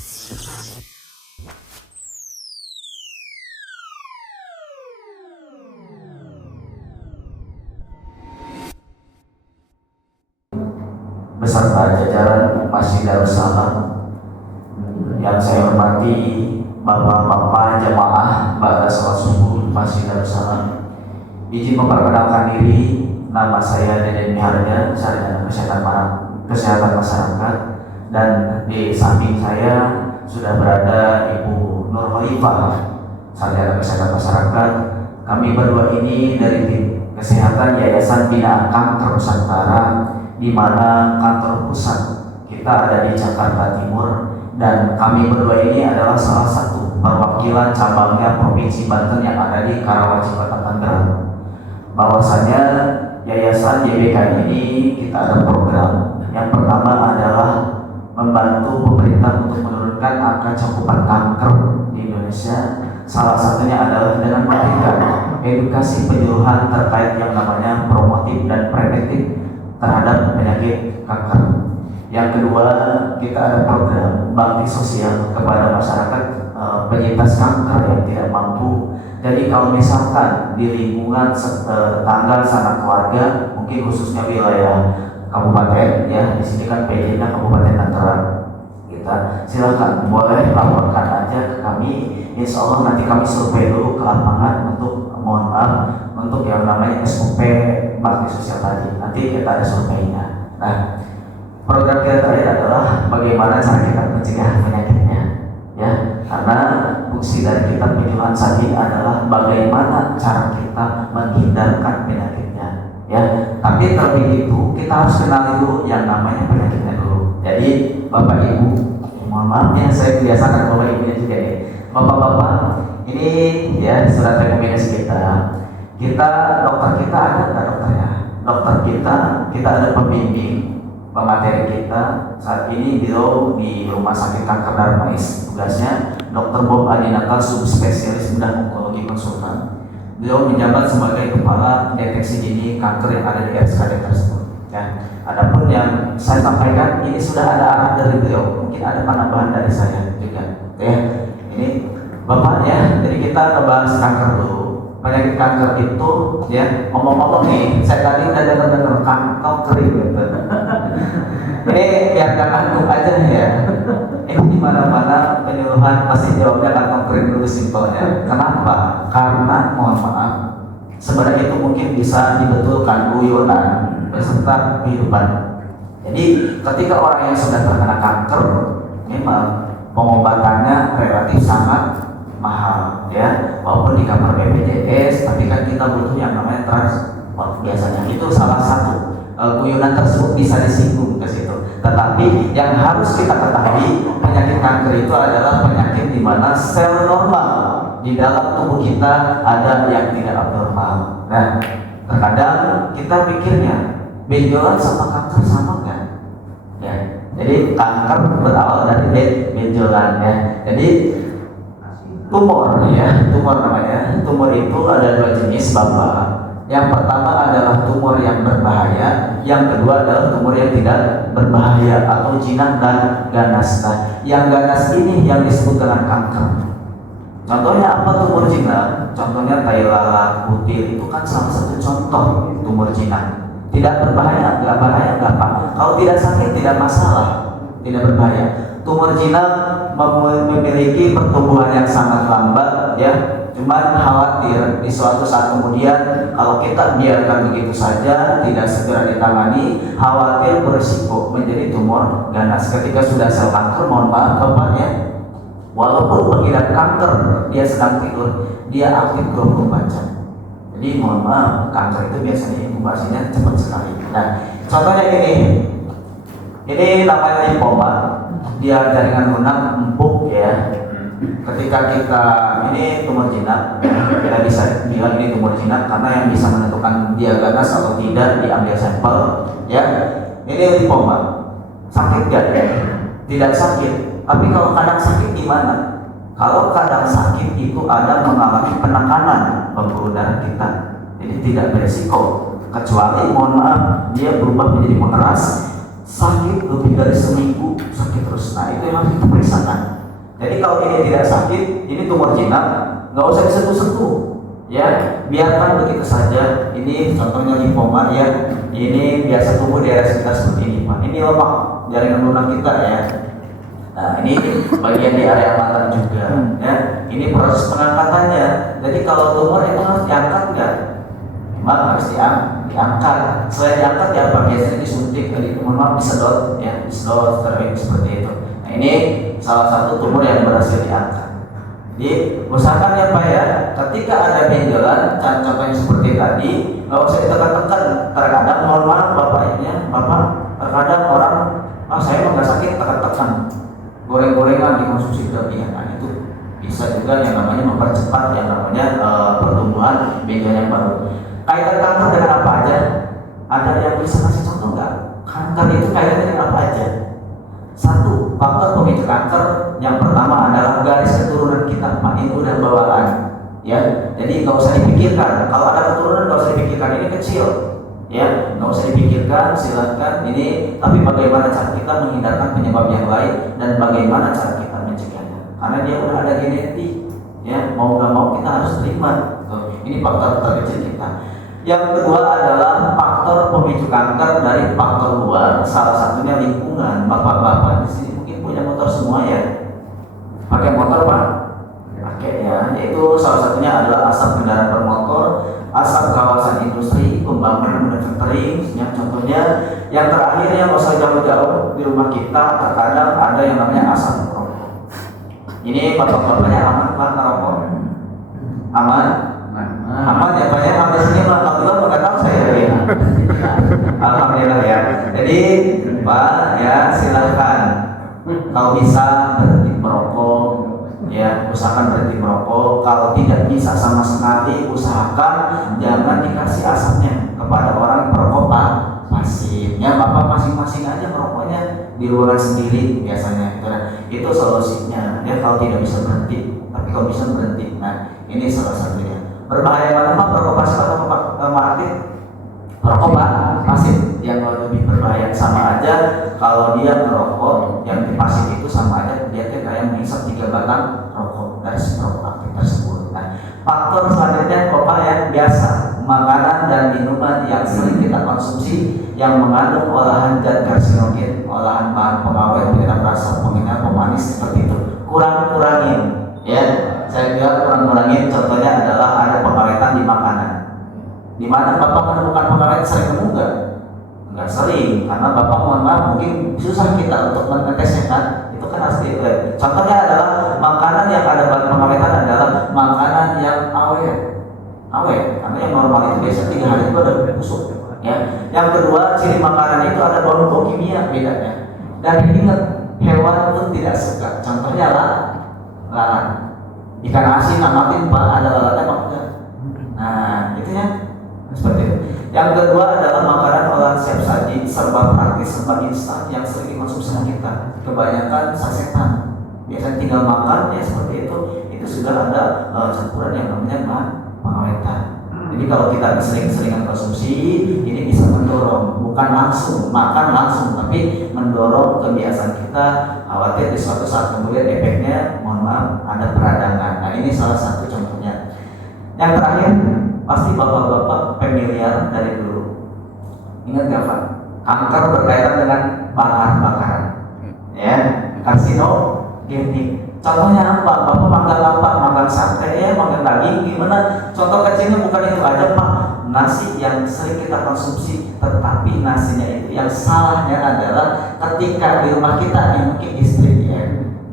beserta jajaran Masjid Darussalam yang saya hormati Bapak-bapak jamaah pada sholat subuh Masjid Darussalam. Izin memperkenalkan diri, nama saya Deden Miharja, sarjana kesehatan masyarakat, dan di samping saya sudah berada Ibu Nur Khalifah, sarjana kesehatan masyarakat. Kami berdua ini dari tim kesehatan Yayasan Binaan Kanker Nusantara, di mana kantor pusat kita ada di Jakarta Timur, dan kami berdua ini adalah salah satu perwakilan cabangnya Provinsi Banten yang ada di Karawaci, Kota Tangerang. Bahwasanya Yayasan YBK ini kita ada program. Yang pertama adalah membantu pemerintah untuk menurunkan angka cakupan kanker di Indonesia. Salah satunya adalah dengan memberikan edukasi penyuluhan terkait yang namanya promotif dan preventif terhadap penyakit kanker. Yang kedua, kita ada program bakti sosial kepada masyarakat penyintas kanker yang tidak mampu. Jadi kalau misalkan di lingkungan tetangga, sanak keluarga, mungkin khususnya wilayah kabupaten, ya di sini kan PJ-nya Kabupaten Tangerang, kita silakan boleh laporkan aja ke kami. Insya Allah nanti kami survei dulu ke lapangan untuk, mohon maaf, untuk yang namanya SOP bakti sosial tadi. Nanti kita ada surveinya. Nah, program kita terakhir adalah bagaimana cara kita mencegah penyakitnya, ya. Karena fungsi dari kita penyuluhan tadi adalah bagaimana cara kita menghindarkan penyakitnya, ya. Tapi terlebih itu kita harus kenali dulu yang namanya penyakitnya dulu. Jadi Bapak Ibu, mohon maaf ya saya kebiasaan Bapak Ibunya juga ya. Bapak-bapak, ini ya surat rekomendasi kita dokter kita ada nggak dokternya? Dokter kita ada pembimbing pemateri kita saat ini. Beliau di Rumah Sakit Kanker Darmais, tugasnya Dr. Bob Adinata, subspesialis bedah onkologi konsultan. Beliau menjabat sebagai kepala deteksi dini kanker yang ada di RSKD tersebut. Ya, adapun yang saya sampaikan ini sudah ada arahan dari beliau, mungkin ada penambahan dari saya juga. Ya, ini Bapak ya, jadi kita ngebahas kanker dulu. Penyakit kanker itu ya, ngomong-ngomong nih, saya tadi udah dengar kantong kering gitu. Ini biarkan antum aja nih ya. Ini di mana-mana penyuluhan pasti jawabnya kantong kering dulu simpelnya. Kenapa? Karena mohon maaf, sebenarnya itu mungkin bisa dibetulkan guyonan beserta kehidupan. Jadi ketika orang yang sudah terkena kanker, memang pengobatannya relatif sangat mahal, ya, walaupun di kamar BPJS, tapi kan kita butuh yang namanya transport biasanya. Itu salah satu guyonan tersebut bisa disinggung ke situ. Tetapi yang harus kita ketahui, penyakit kanker itu adalah penyakit di mana sel normal di dalam tubuh kita ada yang tidak abnormal. Nah, terkadang kita pikirnya benjolan sama kanker sama kan? Ya, jadi kanker berawal dari benjolan ya. Jadi tumor ya, tumor namanya. Tumor itu ada dua jenis Bapak. Yang pertama adalah tumor yang berbahaya, yang kedua adalah tumor yang tidak berbahaya atau jinak dan ganas. Nah, yang ganas ini yang disebut dengan kanker. Contohnya apa tumor jinak? Contohnya tai lalat, kutil, itu kan salah satu contoh tumor jinak. Tidak berbahaya, nggak bahaya, nggak apa. Kalau tidak sakit tidak masalah, tidak berbahaya. Tumor jinak memiliki pertumbuhan yang sangat lambat, ya. Cuman khawatir di suatu saat kemudian kalau kita biarkan begitu saja tidak segera ditangani, khawatir berisiko menjadi tumor ganas. Ketika sudah sel kanker, mohon maaf Bapak ya, walaupun pengidap kanker dia sedang tidur, dia aktif 24 jam. Jadi mohon maaf, kanker itu biasanya inkubasinya cepat sekali. Nah, contohnya ini namanya lipoma. Dia jaringan lunak empuk ya. Ketika kita ini tumor jinak, kita bisa bilang ini tumor jinak karena yang bisa menentukan dia ganas atau tidak diambil sampel ya. Ini lipoma. Sakit gak? Tidak sakit. Tapi kalau kadang sakit gimana? Kalau kadang sakit itu ada mengalami penekanan pembuluh darah kita, jadi tidak beresiko. Kecuali mohon maaf dia berubah menjadi mengeras, sakit lebih dari seminggu sakit terus. Nah itu yang harus kita periksakan. Jadi kalau ini tidak sakit, ini tumor jinak, nggak usah disentuh-sentuh, ya biarkan begitu saja. Ini contohnya limfoma, ya ini biasa tumbuh di area sekitar seperti ini, Pak. Ini lemak jaringan lunak kita, ya. Nah ini bagian di area mata juga, ya. Ini proses pengangkatannya. Jadi kalau tumor itu harus diangkat nggak? Memang harus diangkat. Selain diangkat ya apa biasanya disuntik, disedot, ya disedot seperti itu. Nah ini salah satu tumor yang berhasil diangkat. Jadi usahakan ya Pak ya, ketika ada benjolan, contohnya seperti tadi, nggak usah ditekan-tekan. Terkadang mohon maaf Bapak ini ya, Bapak terkadang orang, saya mah nggak sakit, tekan-tekan, goreng-gorengan dikonsumsi berlebihan. Nah itu bisa juga yang namanya mempercepat yang namanya pertumbuhan benjolan yang baru. Kaitan kanker dengan apa aja? Ada yang bisa kasih contoh nggak? Kanker itu kaitannya dengan apa aja? Satu, faktor pemicu kanker yang pertama adalah garis keturunan kita, Pak. Ini udah bawaan, ya. Jadi nggak usah dipikirkan. Kalau ada keturunan nggak usah dipikirkan, ini kecil, ya. Nggak usah dipikirkan, silakan. Ini, tapi bagaimana cara kita menghindarkan penyebab yang lain dan bagaimana cara kita mencegahnya? Karena dia udah ada genetik, ya. Mau nggak mau kita harus terima. Tuh, ini faktor terkecil kita. Yang kedua adalah faktor pemicu kanker dari faktor luar, salah satunya lingkungan. Bapak-bapak di sini mungkin punya motor semua ya? Pakai motor Pak? Pakai ya. Yaitu salah satunya adalah asap kendaraan bermotor, asap kawasan industri, pembangunan manufacturing. Yang contohnya, yang terakhir yang nggak usah jauh-jauh di rumah kita terkadang ada yang namanya asap rokok. Ini bapak-bapaknya aman Pak ngerokok? Aman? Aman ya Pak ya, sampai sini Pak, kalau nggak tahu saya ya. Alhamdulillah ya. Jadi Pak ya silahkan, kalau bisa berhenti merokok, ya usahakan berhenti merokok. Kalau tidak bisa sama sekali, usahakan jangan dikasih asapnya kepada orang perokok pasif. Ya Bapak masing-masing aja merokoknya di ruangan sendiri biasanya. Itu solusinya. Ya kalau tidak bisa berhenti, tapi kalau bisa berhenti. Nah ini salah satunya. Berbahaya mana Pak, perokok pasif atau aktif? Perokok pasif yang lebih berbahaya. Sama aja kalau dia merokok yang di pasif itu sama aja dia kayak menghisap 3 batang rokok dari si perokok aktif tersebut. Nah, faktor selanjutnya Bapak yang biasa, makanan dan minuman yang sering kita konsumsi yang mengandung olahan zat karsinogen, olahan bahan pengawet, penyedap rasa, pengenal, pemanis seperti itu. Kurangin, ya. Saya bilang kurangin. Contohnya adalah ada pengawetan di makanan. Di mana Bapak menemukan pengawet sering nemu nggak sering, karena Bapak mohon maaf mungkin susah kita untuk menetesnya kan. Itu kan harus dilihat. Contohnya adalah makanan yang ada bahan pengawetan adalah makanan yang awet, karena yang normal itu biasa 3 hari itu ada busuk. Ya. Yang kedua, ciri makanan itu ada bau kimia bedanya. Dan ingat, hewan pun tidak suka. Contohnya lalat. Ikan asin amatin Pak, ada lalatnya Pak enggak? Nah itu ya seperti itu. Yang kedua adalah makanan olahan siap saji, serba praktis, serba instan yang sering dikonsumsi sama kita. Kebanyakan sasetan, biasanya tinggal makan ya seperti itu sudah ada campuran yang namanya bahan pengawetan. Jadi kalau kita sering-seringan konsumsi, ini bisa mendorong, bukan langsung makan langsung, tapi mendorong kebiasaan kita. Khawatir di suatu saat kemudian efeknya, mohon maaf, ada peradangan. Nah ini salah satu contohnya. Yang terakhir, pasti bapak-bapak familiar dari dulu. Ingat nggak Pak? Kanker berkaitan dengan bakar-bakaran, ya, karsinogenik. Contohnya apa? Bapak makan sate, ya, makan daging, gimana? Contoh kecilnya bukan itu aja Pak. Nasi yang sering kita konsumsi, tetapi nasinya itu yang salahnya adalah ketika di rumah kita, mungkin istri ya,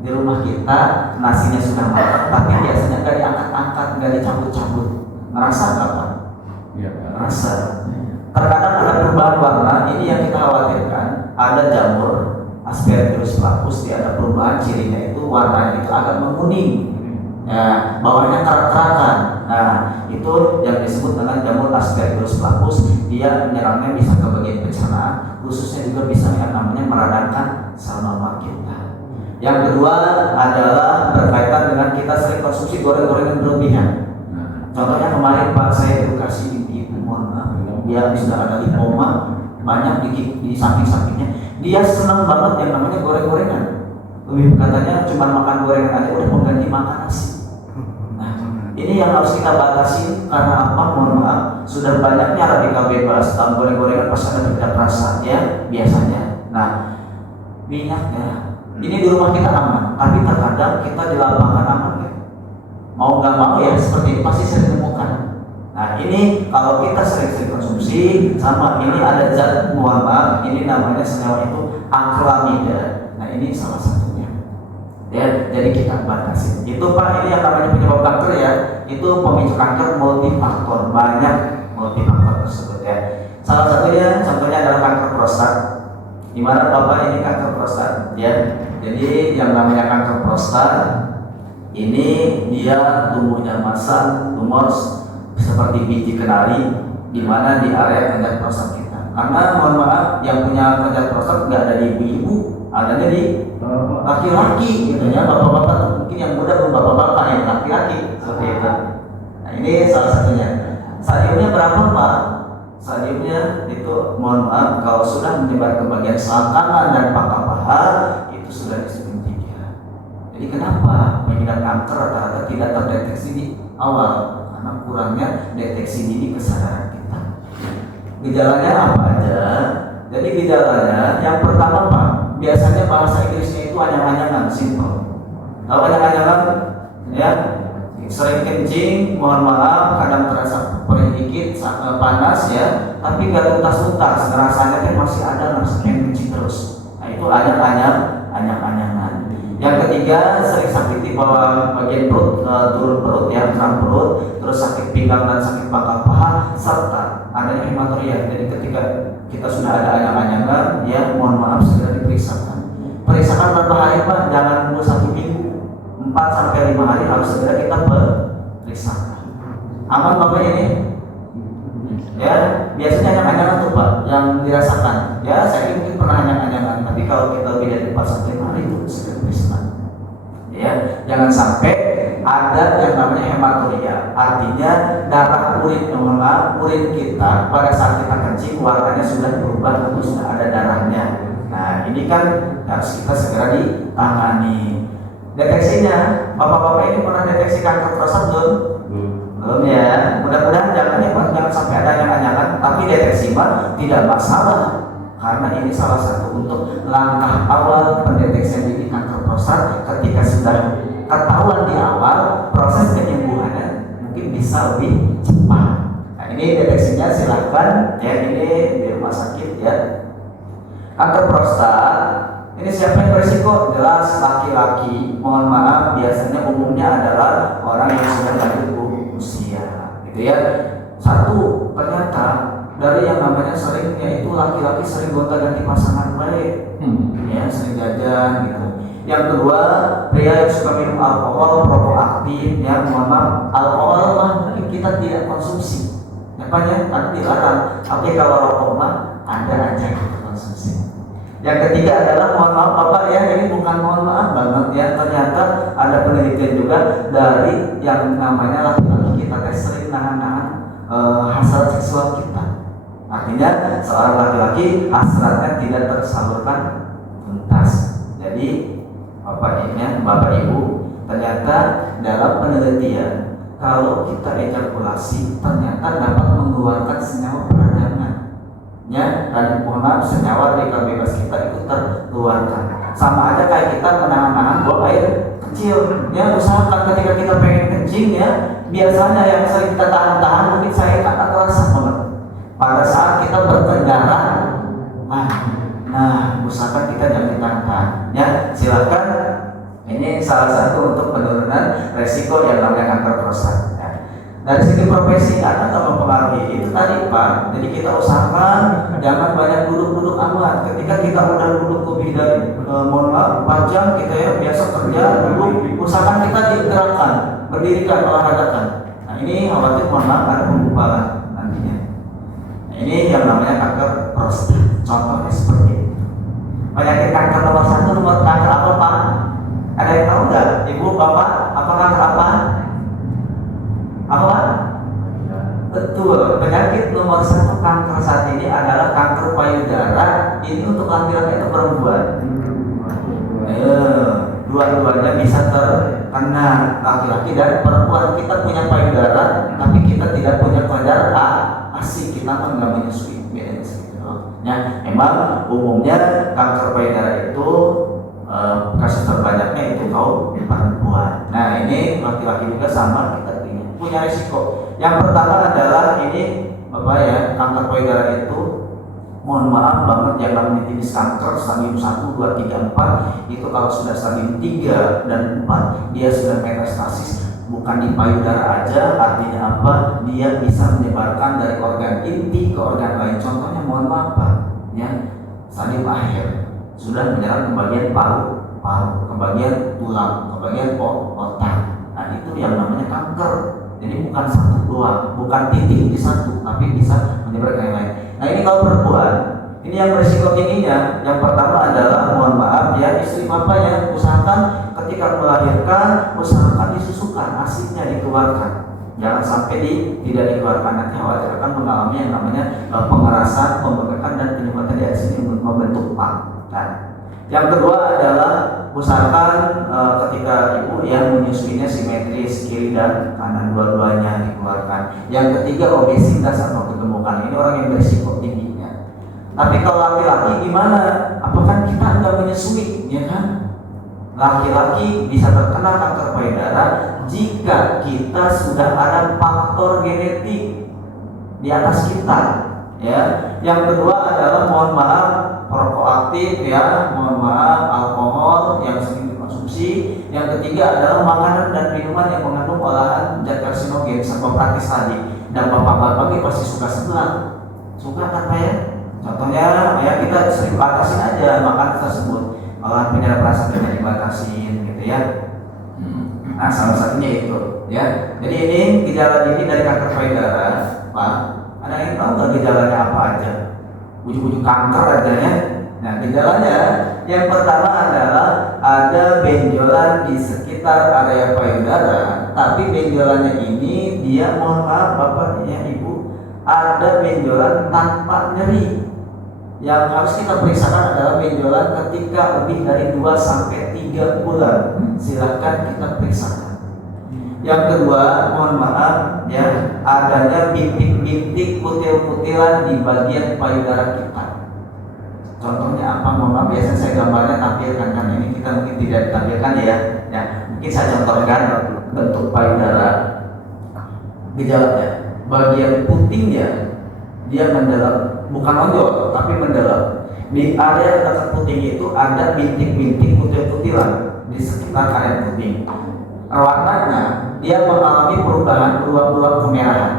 di rumah kita nasinya sudah matang, tapi biasanya nggak diangkat-angkat, nggak dicabut-cabut. Ngerasa nggak Pak? Ya, ngerasa. Terkadang ada perubahan warna, ini yang kita khawatirkan. Ada jamur Aspergillus flavus, dia ada perubahan cirinya itu warnanya itu agak menguning. Ya, bawahnya kerak-kerakan. Nah, itu yang disebut dengan jamur Aspergillus flavus. Dia menyerangnya bisa ke bagian pencernaan, khususnya juga bisa yang namanya meradangkan sel normal kita. Yang kedua adalah berkaitan dengan kita sering konsumsi goreng-gorengan berlebihan. Contohnya kemarin Pak saya edukasi ibu-ibu, mohon maaf, dia sudah ada lipoma, banyak di samping-sampingnya. Dia senang banget yang namanya goreng-gorengan. Lebih katanya cuma makan gorengan aja udah mengganti makan nasi. Nah, ini yang harus kita batasi karena apa? Mohon maaf, sudah banyaknya radikal bebas dalam goreng-gorengan pas ada tidak perasa ya biasanya. Nah, minyaknya ini di rumah kita aman, tapi terkadang kita di lapangan aman ya. Mau nggak mau ya seperti itu pasti sering temukan. Nah ini kalau kita sering-sering konsumsi sama ini ada zat, mohon maaf, ini namanya senyawa itu akrilamida. Nah ini salah satunya. Ya, jadi kita batasi. Itu Pak, ini yang namanya penyebab kanker ya. Itu pemicu kanker multifaktor, banyak multifaktor tersebut ya. Salah satunya contohnya adalah kanker prostat. Di mana Bapak ini kanker prostat ya. Jadi yang namanya kanker prostat ini dia tumbuhnya massa tumor seperti biji kenari di mana di area kelenjar prostat kita. Karena mohon maaf yang punya kelenjar prostat nggak ada di ibu-ibu, adanya di laki-laki gitu ya, bapak-bapak mungkin yang muda pun bapak-bapak yang laki-laki seperti itu. Nah ini salah satunya. Stadiumnya berapa Pak? Stadiumnya itu mohon maaf kalau sudah menyebar ke bagian selangkangan dan pangkal paha itu sudah disebut 3. Jadi kenapa pengidap kanker rata-rata tidak terdeteksi di awal? Karena kurangnya deteksi dini kesadaran kita. Gejalanya apa aja? Jadi gejalanya yang pertama Pak, biasanya bahasa Inggrisnya itu anyang-anyangan, simple. Kalau anyang-anyangan ya sering kencing, mohon maaf kadang terasa perih dikit, panas ya, tapi gak tuntas-tuntas, rasanya kan masih ada rasa kencing terus. Nah itu anyang-anyangan. Yang ketiga sering sakit di bawah bagian perut, turun perut ya, kram perut, terus sakit pinggang dan sakit pangkal paha, serta adanya hematuria. Jadi ketika kita sudah ada anyang-anyangan, ya mohon maaf segera diperiksakan. Periksakan berapa hari Pak? Jangan nunggu 1 minggu, 4 sampai 5 hari harus segera kita periksakan. Aman Bapak ini? Ya, biasanya anyang-anyangan tuh Pak yang dirasakan. Ya, saya mungkin pernah anyang-anyangan, tapi kalau kita lebih dari 4 sampai 5 hari itu segera periksakan. Ya, jangan sampai ada yang namanya hematuria, artinya darah urin kita pada saat kita kencing warnanya sudah berubah atau sudah ada darahnya. Nah ini kan harus kita segera ditangani. Deteksinya, bapak-bapak ini pernah deteksi kanker prostat belum? Belum ya. Mudah-mudahan jangan sampai ada yang anyakan, tapi deteksi mah tidak masalah. Karena ini salah satu untuk langkah awal pendeteksian dini kanker prostat. Ketika sudah ketahuan di awal, proses penyembuhannya mungkin bisa lebih cepat. Nah ini deteksinya silahkan ya, ini di rumah sakit ya. Kanker prostat ini siapa yang berisiko? Jelas laki-laki. Mohon maaf, biasanya umumnya adalah orang yang sudah lanjut usia gitu ya. Satu, ternyata dari yang namanya sering, yaitu laki-laki sering gonta-ganti pasangan baik, ya sering jajan gitu. Yang kedua, pria yang suka minum alkohol, perokok aktif, ya mohon maaf, alkohol mah mungkin kita tidak konsumsi, karena dilarang. Tapi kalau rokok mah ada aja kita konsumsi. Yang ketiga adalah mohon maaf Bapak ya, ini bukan mohon maaf banget ya, ternyata ada penelitian juga dari yang namanya laki-laki kita sering nahan-nahan hasrat seksual kita. Artinya seorang laki-laki hasratnya tidak tersalurkan tuntas. Jadi Bapak Ibu, ternyata dalam penelitian kalau kita ejakulasi ternyata dapat mengeluarkan senyawa peradangan. Ya, dan mohon maaf senyawa radikal bebas kita itu terkeluarkan. Sama aja kayak kita menahan-nahan buang air kecil. Ya, usahakan ketika kita pengen kencing ya, biasanya yang sering kita tahan-tahan mungkin saya kata terasa banget. Pada saat kita berkendara, nah usahakan kita jangan ditahan. Ya, silakan. Ini salah satu untuk penurunan resiko yang namanya kanker prostat. Ya. Dari segi profesi akan mempengaruhi itu tadi Pak. Jadi kita usahakan jangan banyak duduk-duduk amat. Ketika kita udah duduk lebih dari 4 jam kita ya biasa kerja duduk, usahakan kita digerakkan, berdirikan, olahragakan. Nah ini khawatir mohon maaf ada pembubalan nantinya. Nah, ini yang namanya kanker prostat. Contohnya seperti itu. Penyakit kanker nomor 1, nomor kanker apa Pak? Ada yang tahu nggak? Ibu, Bapak, apa kanker apa? Apa? Betul, penyakit penyakit nomor 1 kanker saat ini adalah kanker payudara. Ini untuk laki-laki atau perempuan? Dua-duanya bisa terkena, laki-laki dan perempuan. Kita punya payudara, tapi kita tidak punya kadar ASI, kita kan nggak menyusui. Ya, emang umumnya kanker payudara itu kasus terbanyaknya itu kaum perempuan. Nah ini laki-laki juga sama, kita punya risiko. Yang pertama adalah ini kanker payudara itu, mohon maaf banget yang namanya jenis kanker stadium 1, 2, 3, 4 itu kalau sudah stadium 3 dan 4 dia sudah metastasis, bukan di payudara aja. Artinya apa? Dia bisa menyebarkan dari organ inti ke organ lain. Contohnya mohon maaf Pak, ya, stadium akhir sudah menyerang ke bagian paru, ke bagian tulang, ke bagian otak. Nah itu yang namanya kanker. Jadi bukan satu doang, bukan titik di satu, tapi bisa menyebar ke yang lain. Nah ini kalau perempuan, ini yang berisiko tingginya. Yang pertama adalah mohon maaf ya, istri bapak ya, usahakan ketika melahirkan, usahakan disusukan, ASI-nya dikeluarkan. Jangan sampai tidak dikeluarkan, nanti khawatir akan mengalami yang namanya pengerasan, pembengkakan dan penyumbatan di ASI ini membentuk pang. Nah, yang kedua adalah usahakan ketika ibu yang menyusuinya simetris, kiri dan kanan dua-duanya dikeluarkan. Yang ketiga obesitas atau kegemukan, ini orang yang berisiko tingginya. Tapi kalau laki-laki gimana? Apakah kita nggak menyusui, ya kan? Laki-laki bisa terkena kanker payudara jika kita sudah ada faktor genetik di atas kita, ya. Yang kedua adalah mohon maaf perokok aktif, ya, mohon maaf alkohol yang sering dikonsumsi. Yang ketiga adalah makanan dan minuman yang mengandung olahan zat karsinogen serba praktis tadi. Dan bapak-bapak pasti suka sebelah, suka kan Pak ya? Contohnya ya kita sering batasin aja makan tersebut. Olahan penyerap rasa tidak dibatasin gitu ya. Nah salah satunya itu ya. Jadi ini gejala dini dari kanker payudara, Pak. Ada yang tahu nggak gejalanya apa aja? Ujung-ujung kanker aja ya. Nah gejalanya yang pertama adalah ada benjolan di sekitar area payudara. Tapi benjolannya ini dia mohon maaf bapak ya ibu, ada benjolan tanpa nyeri. Yang harus kita periksakan adalah benjolan ketika lebih dari 2 sampai 3 bulan. Silakan kita periksakan. Yang kedua, mohon maaf ya, adanya bintik-bintik kutil-kutilan di bagian payudara kita. Contohnya apa? Mohon maaf, biasanya saya gambarnya tampilkan, kan ini kita mungkin tidak ditampilkan ya. Ya, mungkin saya contohkan bentuk payudara. Gejalanya, bagian putingnya dia mendalam, bukan menonjol tapi mendalam. Di area dekat puting itu ada bintik-bintik kutil-kutilan di sekitar area puting. Warnanya dia mengalami perubahan beruang-beruang kemerahan.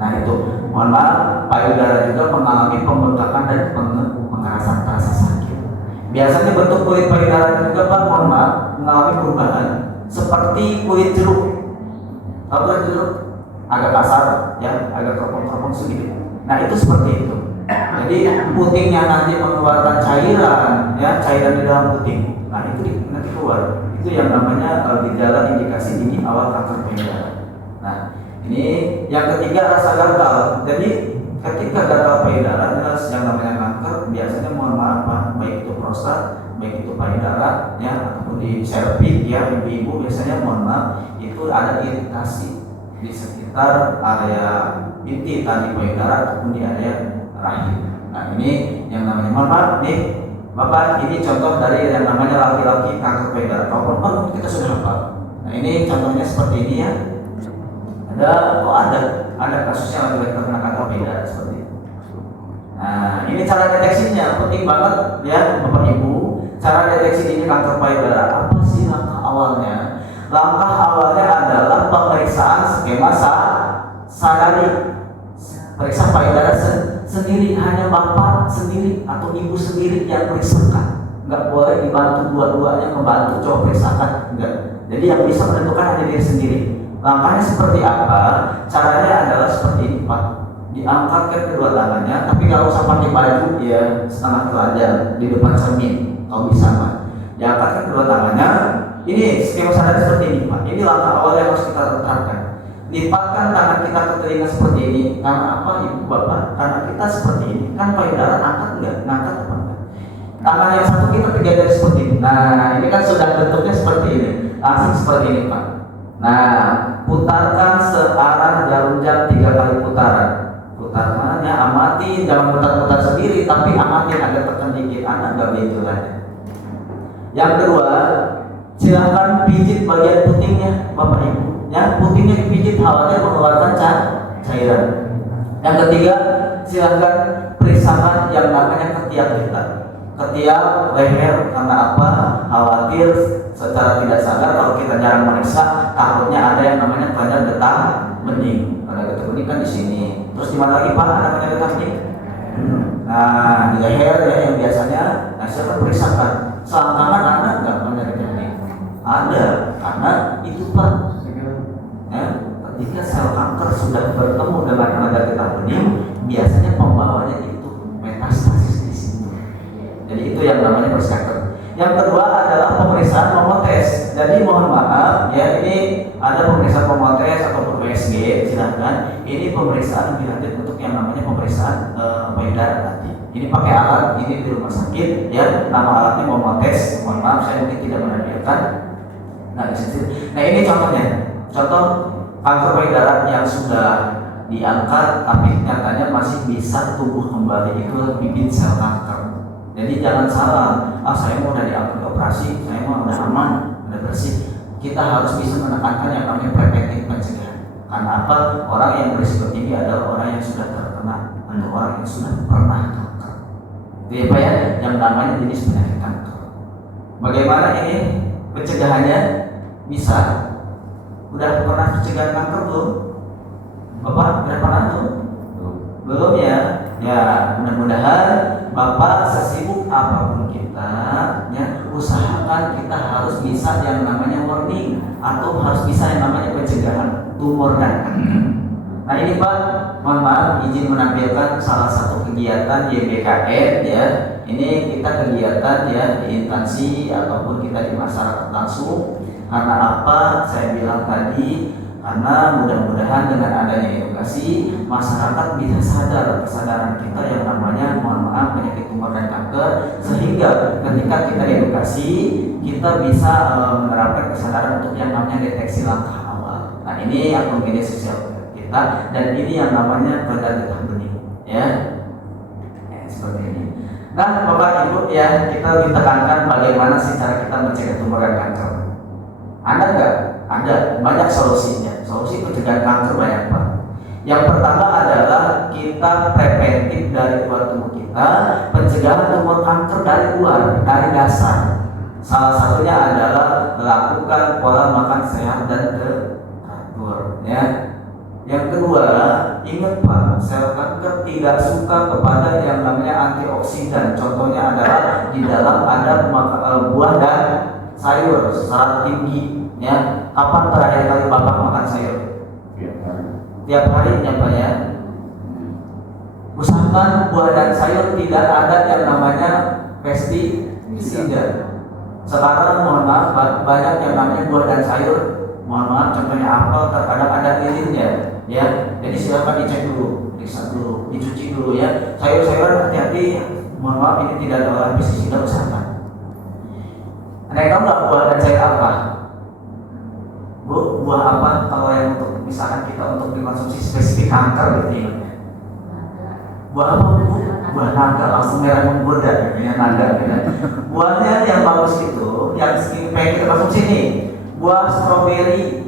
Nah itu, mohon maaf, payudara juga mengalami pembengkakan dan pengerasan terasa sakit. Biasanya bentuk kulit payudara juga Pak, mohon maaf, mengalami perubahan seperti kulit jeruk. Tahu kulit jeruk? Agak kasar, ya, agak keropong-keropong sedikit. Nah itu seperti itu. Jadi putingnya nanti mengeluarkan cairan, ya, cairan di dalam puting. Nah itu nanti keluar. Itu yang namanya gejala indikasi dini awal kanker payudara. Nah ini yang ketiga rasa gatal. Jadi ketika gatal payudara jelas yang namanya kanker biasanya mohon maaf Pak, baik itu prostat, baik itu payudara, ya, ataupun di serviks, ya, ibu-ibu biasanya mohon maaf itu ada iritasi di sekitar area inti tadi payudara ataupun di area rahim. Nah ini yang namanya mohon maaf nih Bapak, ini contoh dari yang namanya laki-laki kanker payudara. Kalau perempuan kita sudah hafal. Nah ini contohnya seperti ini ya. Ada kasusnya laki-laki terkena kanker payudara seperti itu. Nah ini cara deteksinya penting banget ya Bapak Ibu. Cara deteksi ini kanker payudara apa sih langkah awalnya? Langkah awalnya adalah pemeriksaan skema sadari. Periksa payudara sendiri, hanya bapak sendiri atau ibu sendiri yang periksakan. Enggak boleh dibantu dua-duanya membantu coba periksakan, enggak. Jadi yang bisa menentukan hanya diri sendiri. Langkahnya seperti apa? Caranya adalah seperti ini Pak. Diangkatkan kedua tangannya, tapi kalau usah pakai baju ya setengah telanjang di depan cermin, kalau bisa Pak. Diangkatkan kedua tangannya. Ini skema sadari seperti ini Pak. Ini langkah awal yang harus kita terapkan. Lipatkan tangan kita ke telinga seperti ini. Karena apa ibu bapak? Karena kita seperti ini. Kan payudara angkat enggak? Ngangkat apa enggak? Tangan yang satu kita pegang seperti ini. Nah ini kan sudah bentuknya seperti ini. Langsung seperti ini pak. Nah putarkan searah jarum jam 3 kali putaran. Putarannya amati, jangan putar-putar sendiri, tapi amatin agak tekan dikit. Anak enggak begitu lah. Yang kedua, silahkan pijit bagian putingnya bapak ibu. Ya, putingnya dipijit, khawatir mengeluarkan cairan. Yang ketiga, silahkan periksakan yang namanya ketiak kita, ketiak leher. Karena apa? Khawatir secara tidak sadar kalau kita jarang meriksa, takutnya ada yang namanya kelenjar getah bening. Kelenjar getah bening kan di sini. Terus di mana lagi pak? Ada kelenjar getah bening? Nah, di leher ya yang biasanya. Nah, silahkan periksakan. Selangkangan ada nggak kelenjar getah bening? Ada, karena itu pak. Ya, ketika sel kanker sudah bertemu dengan kelenjar getah bening, biasanya pembawanya itu metastasis di situ. Jadi itu yang namanya breast cancer. Yang kedua adalah pemeriksaan momotes. Jadi mohon maaf ya, ini ada pemeriksaan momotes ataupun USG, silahkan. Ini pemeriksaan lebih lanjut untuk yang namanya pemeriksaan payudara nanti. Ini pakai alat, ini di rumah sakit ya. Nama alatnya momotes. Mohon maaf saya mungkin tidak menyediakan. Nah ini contohnya. Contoh kanker payudara yang sudah diangkat tapi nyatanya masih bisa tumbuh kembali, itu bibit sel kanker. Jadi jangan salah, saya mau udah diangkat operasi, saya mau udah aman, udah bersih. Kita harus bisa menekankan yang namanya preventif pencegahan. Karena apa? Orang yang berisiko tinggi adalah orang yang sudah terkena atau orang yang sudah pernah kanker. Itu ya Pak ya, yang namanya jenis penyakit kanker. Bagaimana ini pencegahannya? Bisa. Udah pernah pencegahan kanker belum? Bapak udah pernah tuh? Belum ya? Ya mudah-mudahan Bapak sesibuk apapun kita ya, usahakan kita harus bisa yang namanya warning atau harus bisa yang namanya pencegahan tumor dan kanker. Nah ini Pak, mohon maaf izin menampilkan salah satu kegiatan YBKN ya. Ini kita kegiatan ya di instansi ataupun kita di masyarakat langsung. Karena apa? Saya bilang tadi, karena mudah-mudahan dengan adanya edukasi masyarakat bisa sadar kesadaran kita yang namanya mohon maaf penyakit tumor dan kanker, sehingga ketika kita edukasi kita bisa menerapkan kesadaran untuk yang namanya deteksi langkah awal. Nah ini akun media sosial kita dan ini yang namanya kelenjar getah bening ya. Seperti ini. Nah Bapak Ibu ya, kita ditekankan bagaimana sih cara kita mencegah tumor dan kanker. Ada nggak? Ada, banyak solusinya. Solusi pencegahan kanker banyak Pak. Yang pertama adalah kita preventif dari luar tubuh kita, pencegahan tumor kanker dari luar, dari dasar. Salah satunya adalah melakukan pola makan sehat dan teratur. Ya. Yang kedua, ingat Pak, sel kanker tidak suka kepada yang namanya antioksidan. Contohnya adalah di dalam ada buah dan sayur serat tinggi. Ya, kapan terakhir kali Bapak makan sayur? Tiap hari ya Pak ya. Usahakan buah dan sayur tidak ada yang namanya pestisida. Sekarang mohon maaf banyak yang namanya buah dan sayur. Mohon maaf contohnya apel terkadang ada lilinnya ya. Jadi silakan dicek dulu, periksa dulu, dicuci dulu ya. Sayur-sayuran hati-hati. Mohon maaf ini tidak ada olahan pestisida, usahakan. Anda tahu nggak buah dan sayur apa? Bu, buah apa kalau yang untuk misalkan kita untuk dikonsumsi spesifik kanker gitu ya? Buah apa Bu? Buah naga, langsung merah menggoda gitu ya, naga gitu. Buahnya yang bagus itu, yang pengen kita konsumsi nih, buah stroberi,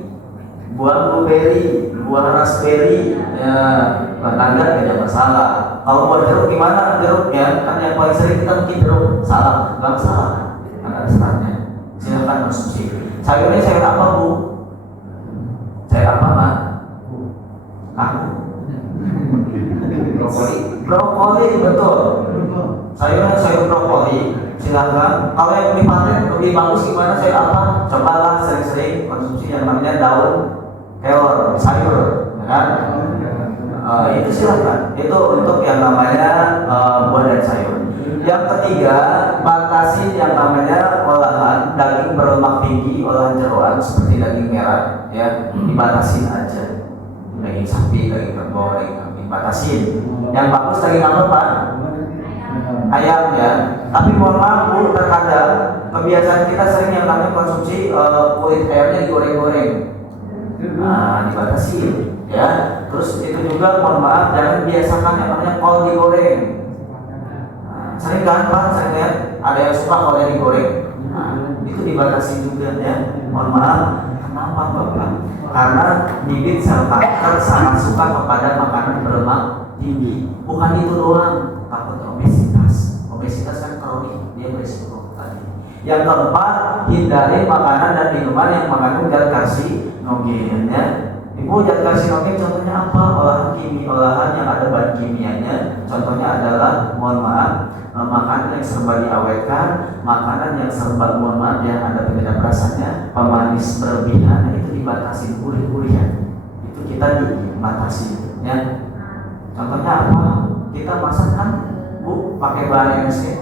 buah blueberry, buah raspberry, ya buah naga tidak masalah. Kalau buah jeruk gimana? Jeruk ya, kan yang paling sering kita mungkin jeruk, salah, nggak salah, ada seratnya. Silahkan konsumsi. Sayurnya sayur apa Bu? Sayur apa Pak? Aku. Brokoli betul. Sayurnya sayur brokoli. Silakan. Kalau yang lebih paten lebih bagus gimana sayur apa? Cobalah sering-sering konsumsi yang namanya daun kelor, sayur, ya kan? Itu silakan. Itu untuk yang namanya buah dan sayur. Yang ketiga, batasi yang namanya olahan daging berlemak tinggi, olahan jeroan seperti daging merah, ya dibatasi aja. daging sapi, daging kerbau, daging kambing, batasin. Yang bagus daging apa Pak? Ayam ya. Tapi mohon maaf Bu, terkadang kebiasaan kita sering yang namanya konsumsi kulit ayamnya digoreng-goreng. Nah, dibatasi ya. Terus itu juga mohon maaf jangan biasakan yang namanya kol digoreng. Sering kan Pak, saya lihat ada yang suka kolnya digoreng. Itu dibatasi juga ya. Mohon maaf, kenapa Bapak? Karena bibit sel kanker sangat suka kepada makanan berlemak tinggi. Bukan itu doang, takut obesitas. Obesitas kan kronik, dia berisiko tadi. Yang keempat, hindari makanan dan minuman yang mengandung zat karsinogen ya. Ibu, zat karsinogen contohnya apa? Olahan yang ada bahan kimianya. Contohnya adalah, mohon maaf, makanan yang serba diawetkan, makanan yang serba mohon maaf ya ada penyedap rasanya, pemanis berlebihan, itu dibatasi. Gurih-gurihan itu kita dibatasi ya. Contohnya apa? Kita masak kan Bu pakai bahan MSG,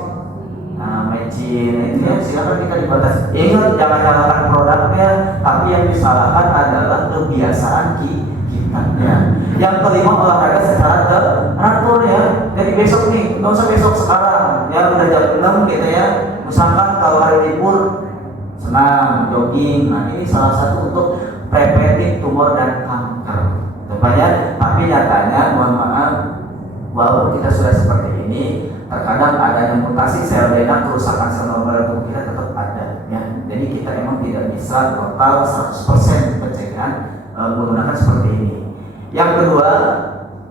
mecin itu ya, silakan kita dibatasi. Ingat jangan nyalakan produknya, tapi yang disalahkan adalah kebiasaan kita ya. Yang kelima, olahraga secara teratur ya. Jadi besok nih, nggak usah besok, sekarang ya, udah jam 6 gitu ya. Misalkan kalau hari libur senam, jogging. Nah ini salah satu untuk preventif tumor dan kanker. Rupanya, tapi nyatanya mohon maaf, walaupun kita sudah seperti ini, terkadang adanya mutasi sel DNA, kerusakan sel normal tubuh kita tetap ada ya. Jadi kita emang tidak bisa total 100% pencegahan menggunakan seperti ini. Yang kedua,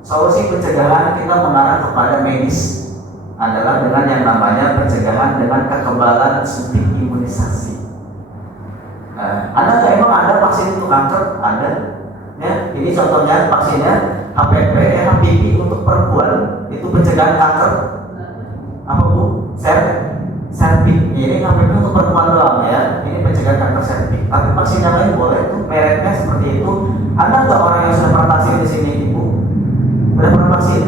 solusi pencegahan kita mengarah kepada medis adalah dengan yang namanya pencegahan dengan kekebalan suntik imunisasi. Ada nggak emang ada vaksin untuk kanker? Ada. Ya, ini contohnya vaksinnya HPV, HPV untuk perempuan itu pencegahan kanker. Apa Bu? Serviks. Ini HPV untuk perempuan doang ya. Ini pencegahan kanker serviks. Tapi vaksin yang lain boleh tuh, mereknya seperti itu. Ada nggak orang yang sudah pernah vaksin di sini Ibu? Sudah pernah vaksin?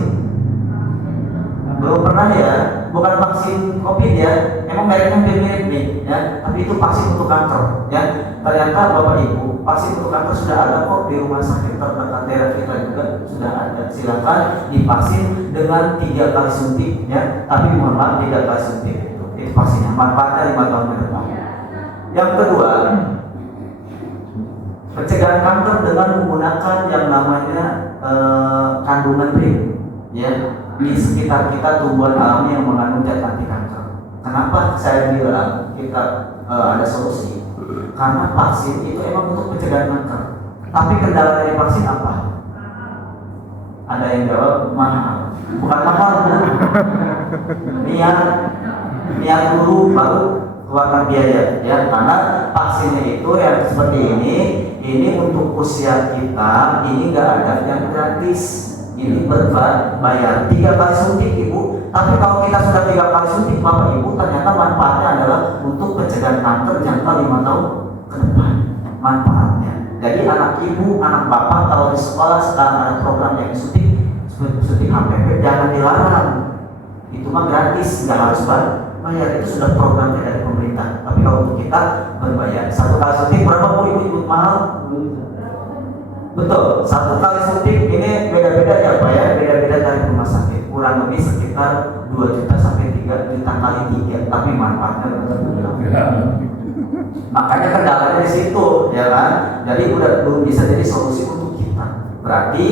Belum pernah ya. Bukan vaksin COVID ya. Emang mereknya mirip-mirip nih ya. Tapi itu vaksin untuk kanker ya. Ternyata Bapak Ibu, vaksin untuk kanker sudah ada kok di rumah sakit terdekat daerah kita juga sudah ada. Silakan divaksin dengan 3 kali suntik ya. Tapi mohon maaf 3 kali suntik itu vaksinnya. Manfaatnya 5 tahun ke depan. Yang kedua, pencegahan kanker dengan menggunakan yang namanya kandungan RIM ya. Di sekitar kita tumbuhan alami yang mengandung zat anti kanker. Kenapa saya bilang kita ada solusi? Karena vaksin itu emang untuk pencegahan kanker. Tapi kendala dari vaksin apa? Ada yang jawab mahal. Bukan mahal, niat dulu baru keluarkan biaya ya. Karena vaksinnya itu yang seperti ini untuk usia kita, ini nggak ada yang gratis. Ini berbayar 3 kali suntik Ibu. Tapi kalau kita sudah 3 kali suntik Bapak Ibu, ternyata manfaatnya adalah untuk pencegahan kanker jangka 5 tahun ke depan. Manfaatnya. Jadi anak Ibu, anak Bapak kalau di sekolah sekarang ada program yang suntik HPV, jangan dilarang. Itu mah gratis, nggak harus bayar. Itu sudah programnya dari pemerintah. Tapi kalau untuk kita berbayar. 1 kali suntik berapa Bu Ibu? Mahal? Betul, 1 kali suntik ini beda-beda ya Pak ya, beda-beda dari rumah sakit. Kurang lebih sekitar 2 juta sampai 3 juta kali 3, tapi manfaatnya benar-benar. Makanya kendalanya di situ, ya kan? Jadi udah belum bisa jadi solusi untuk kita. Berarti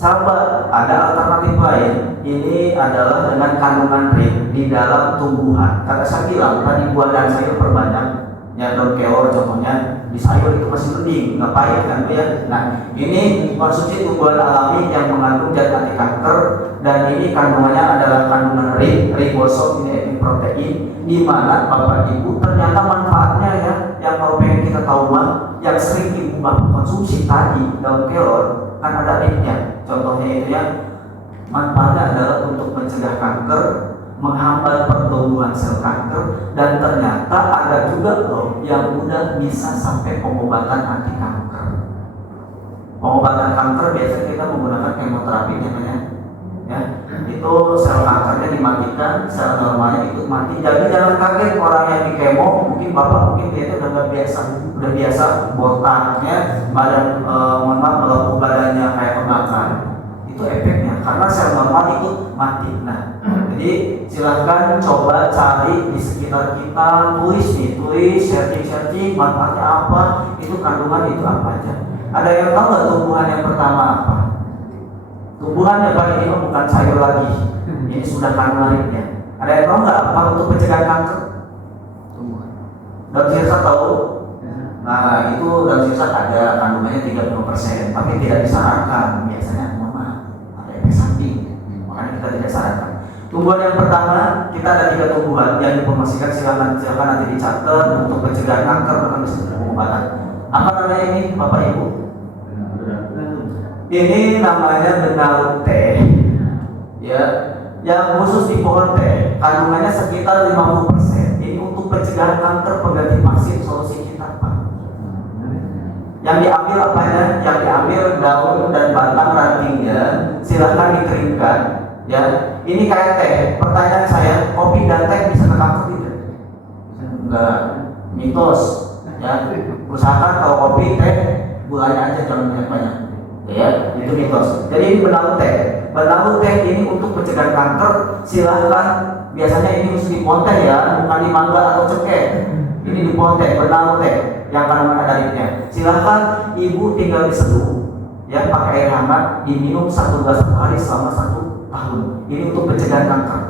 coba ada alternatif lain. Ini adalah dengan kandungan RIM di dalam tumbuhan. Karena saya bilang tadi buah dan sayur perbanyak. Ya daun kelor contohnya di sayur itu masih mending, nggak pahit kan ya. Nah ini konsumsi tumbuhan alami yang mengandung zat anti kanker dan ini kandungannya adalah kandungan ribosom ini protein, di mana Bapak Ibu ternyata manfaatnya ya, yang kalau pengen kita tahu mah yang sering Ibu Bapak konsumsi tadi daun kelor kan ada RIM-nya. Contohnya itu ya, manfaatnya adalah untuk mencegah kanker, menghambat pertumbuhan sel kanker, dan ternyata ada juga loh yang udah bisa sampai pengobatan anti kanker. Pengobatan kanker biasanya kita menggunakan kemoterapi namanya ya. itu sel kankernya dimatikan, sel normalnya ikut mati. Jadi jangan kaget orang yang di kemo, mungkin bapak mungkin dia itu udah biasa botaknya, badan mohon maaf kalau badannya kayak kebakar, itu efeknya karena sel normal ikut mati. Nah, jadi silahkan coba cari di sekitar kita, tulis searching manfaatnya apa, itu kandungan itu apa aja. Ada yang tahu nggak tumbuhan yang pertama apa? Tumbuhan yang paling ini bukan sayur lagi, ini sudah kandungannya. Ada yang tahu nggak apa untuk mencegah kanker? Tumbuhan. Daun sirsak tahu? Nah itu daun sirsak ada kandungannya 30%, tapi tidak disarankan. Biasanya ada efek samping, makanya kita tidak sarankan. Tumbuhan yang pertama kita ada 3 tumbuhan yang diinformasikan, silakan nanti dicatat untuk mencegah kanker bahkan bisa pengobatan. Apa namanya ini Bapak Ibu? Ini namanya benalu teh, ya, yang khusus di pohon teh, kandungannya sekitar 50%. Ini untuk pencegahan kanker, pengganti vaksin, solusi kita Pak. Yang diambil apanya? Yang diambil daun dan batang rantingnya, silahkan dikeringkan. Ya, ini kayak teh. Pertanyaan saya, kopi dan teh bisa ke kanker tidak? Enggak, mitos. Ya, usahakan kalau kopi teh gulanya aja jangan banyak-banyak. Ya, itu mitos. Jadi ini benalu teh. Benalu teh ini untuk mencegah kanker. Silahkan, biasanya ini mesti di pohon teh ya, bukan di mangga atau cengkeh. Ini di pohon teh, benalu teh yang kandungan aritnya. Silahkan ibu tinggal diseduh, ya pakai air hangat, diminum 1 gelas per hari selama 1 tahun. Ini untuk pencegahan kanker.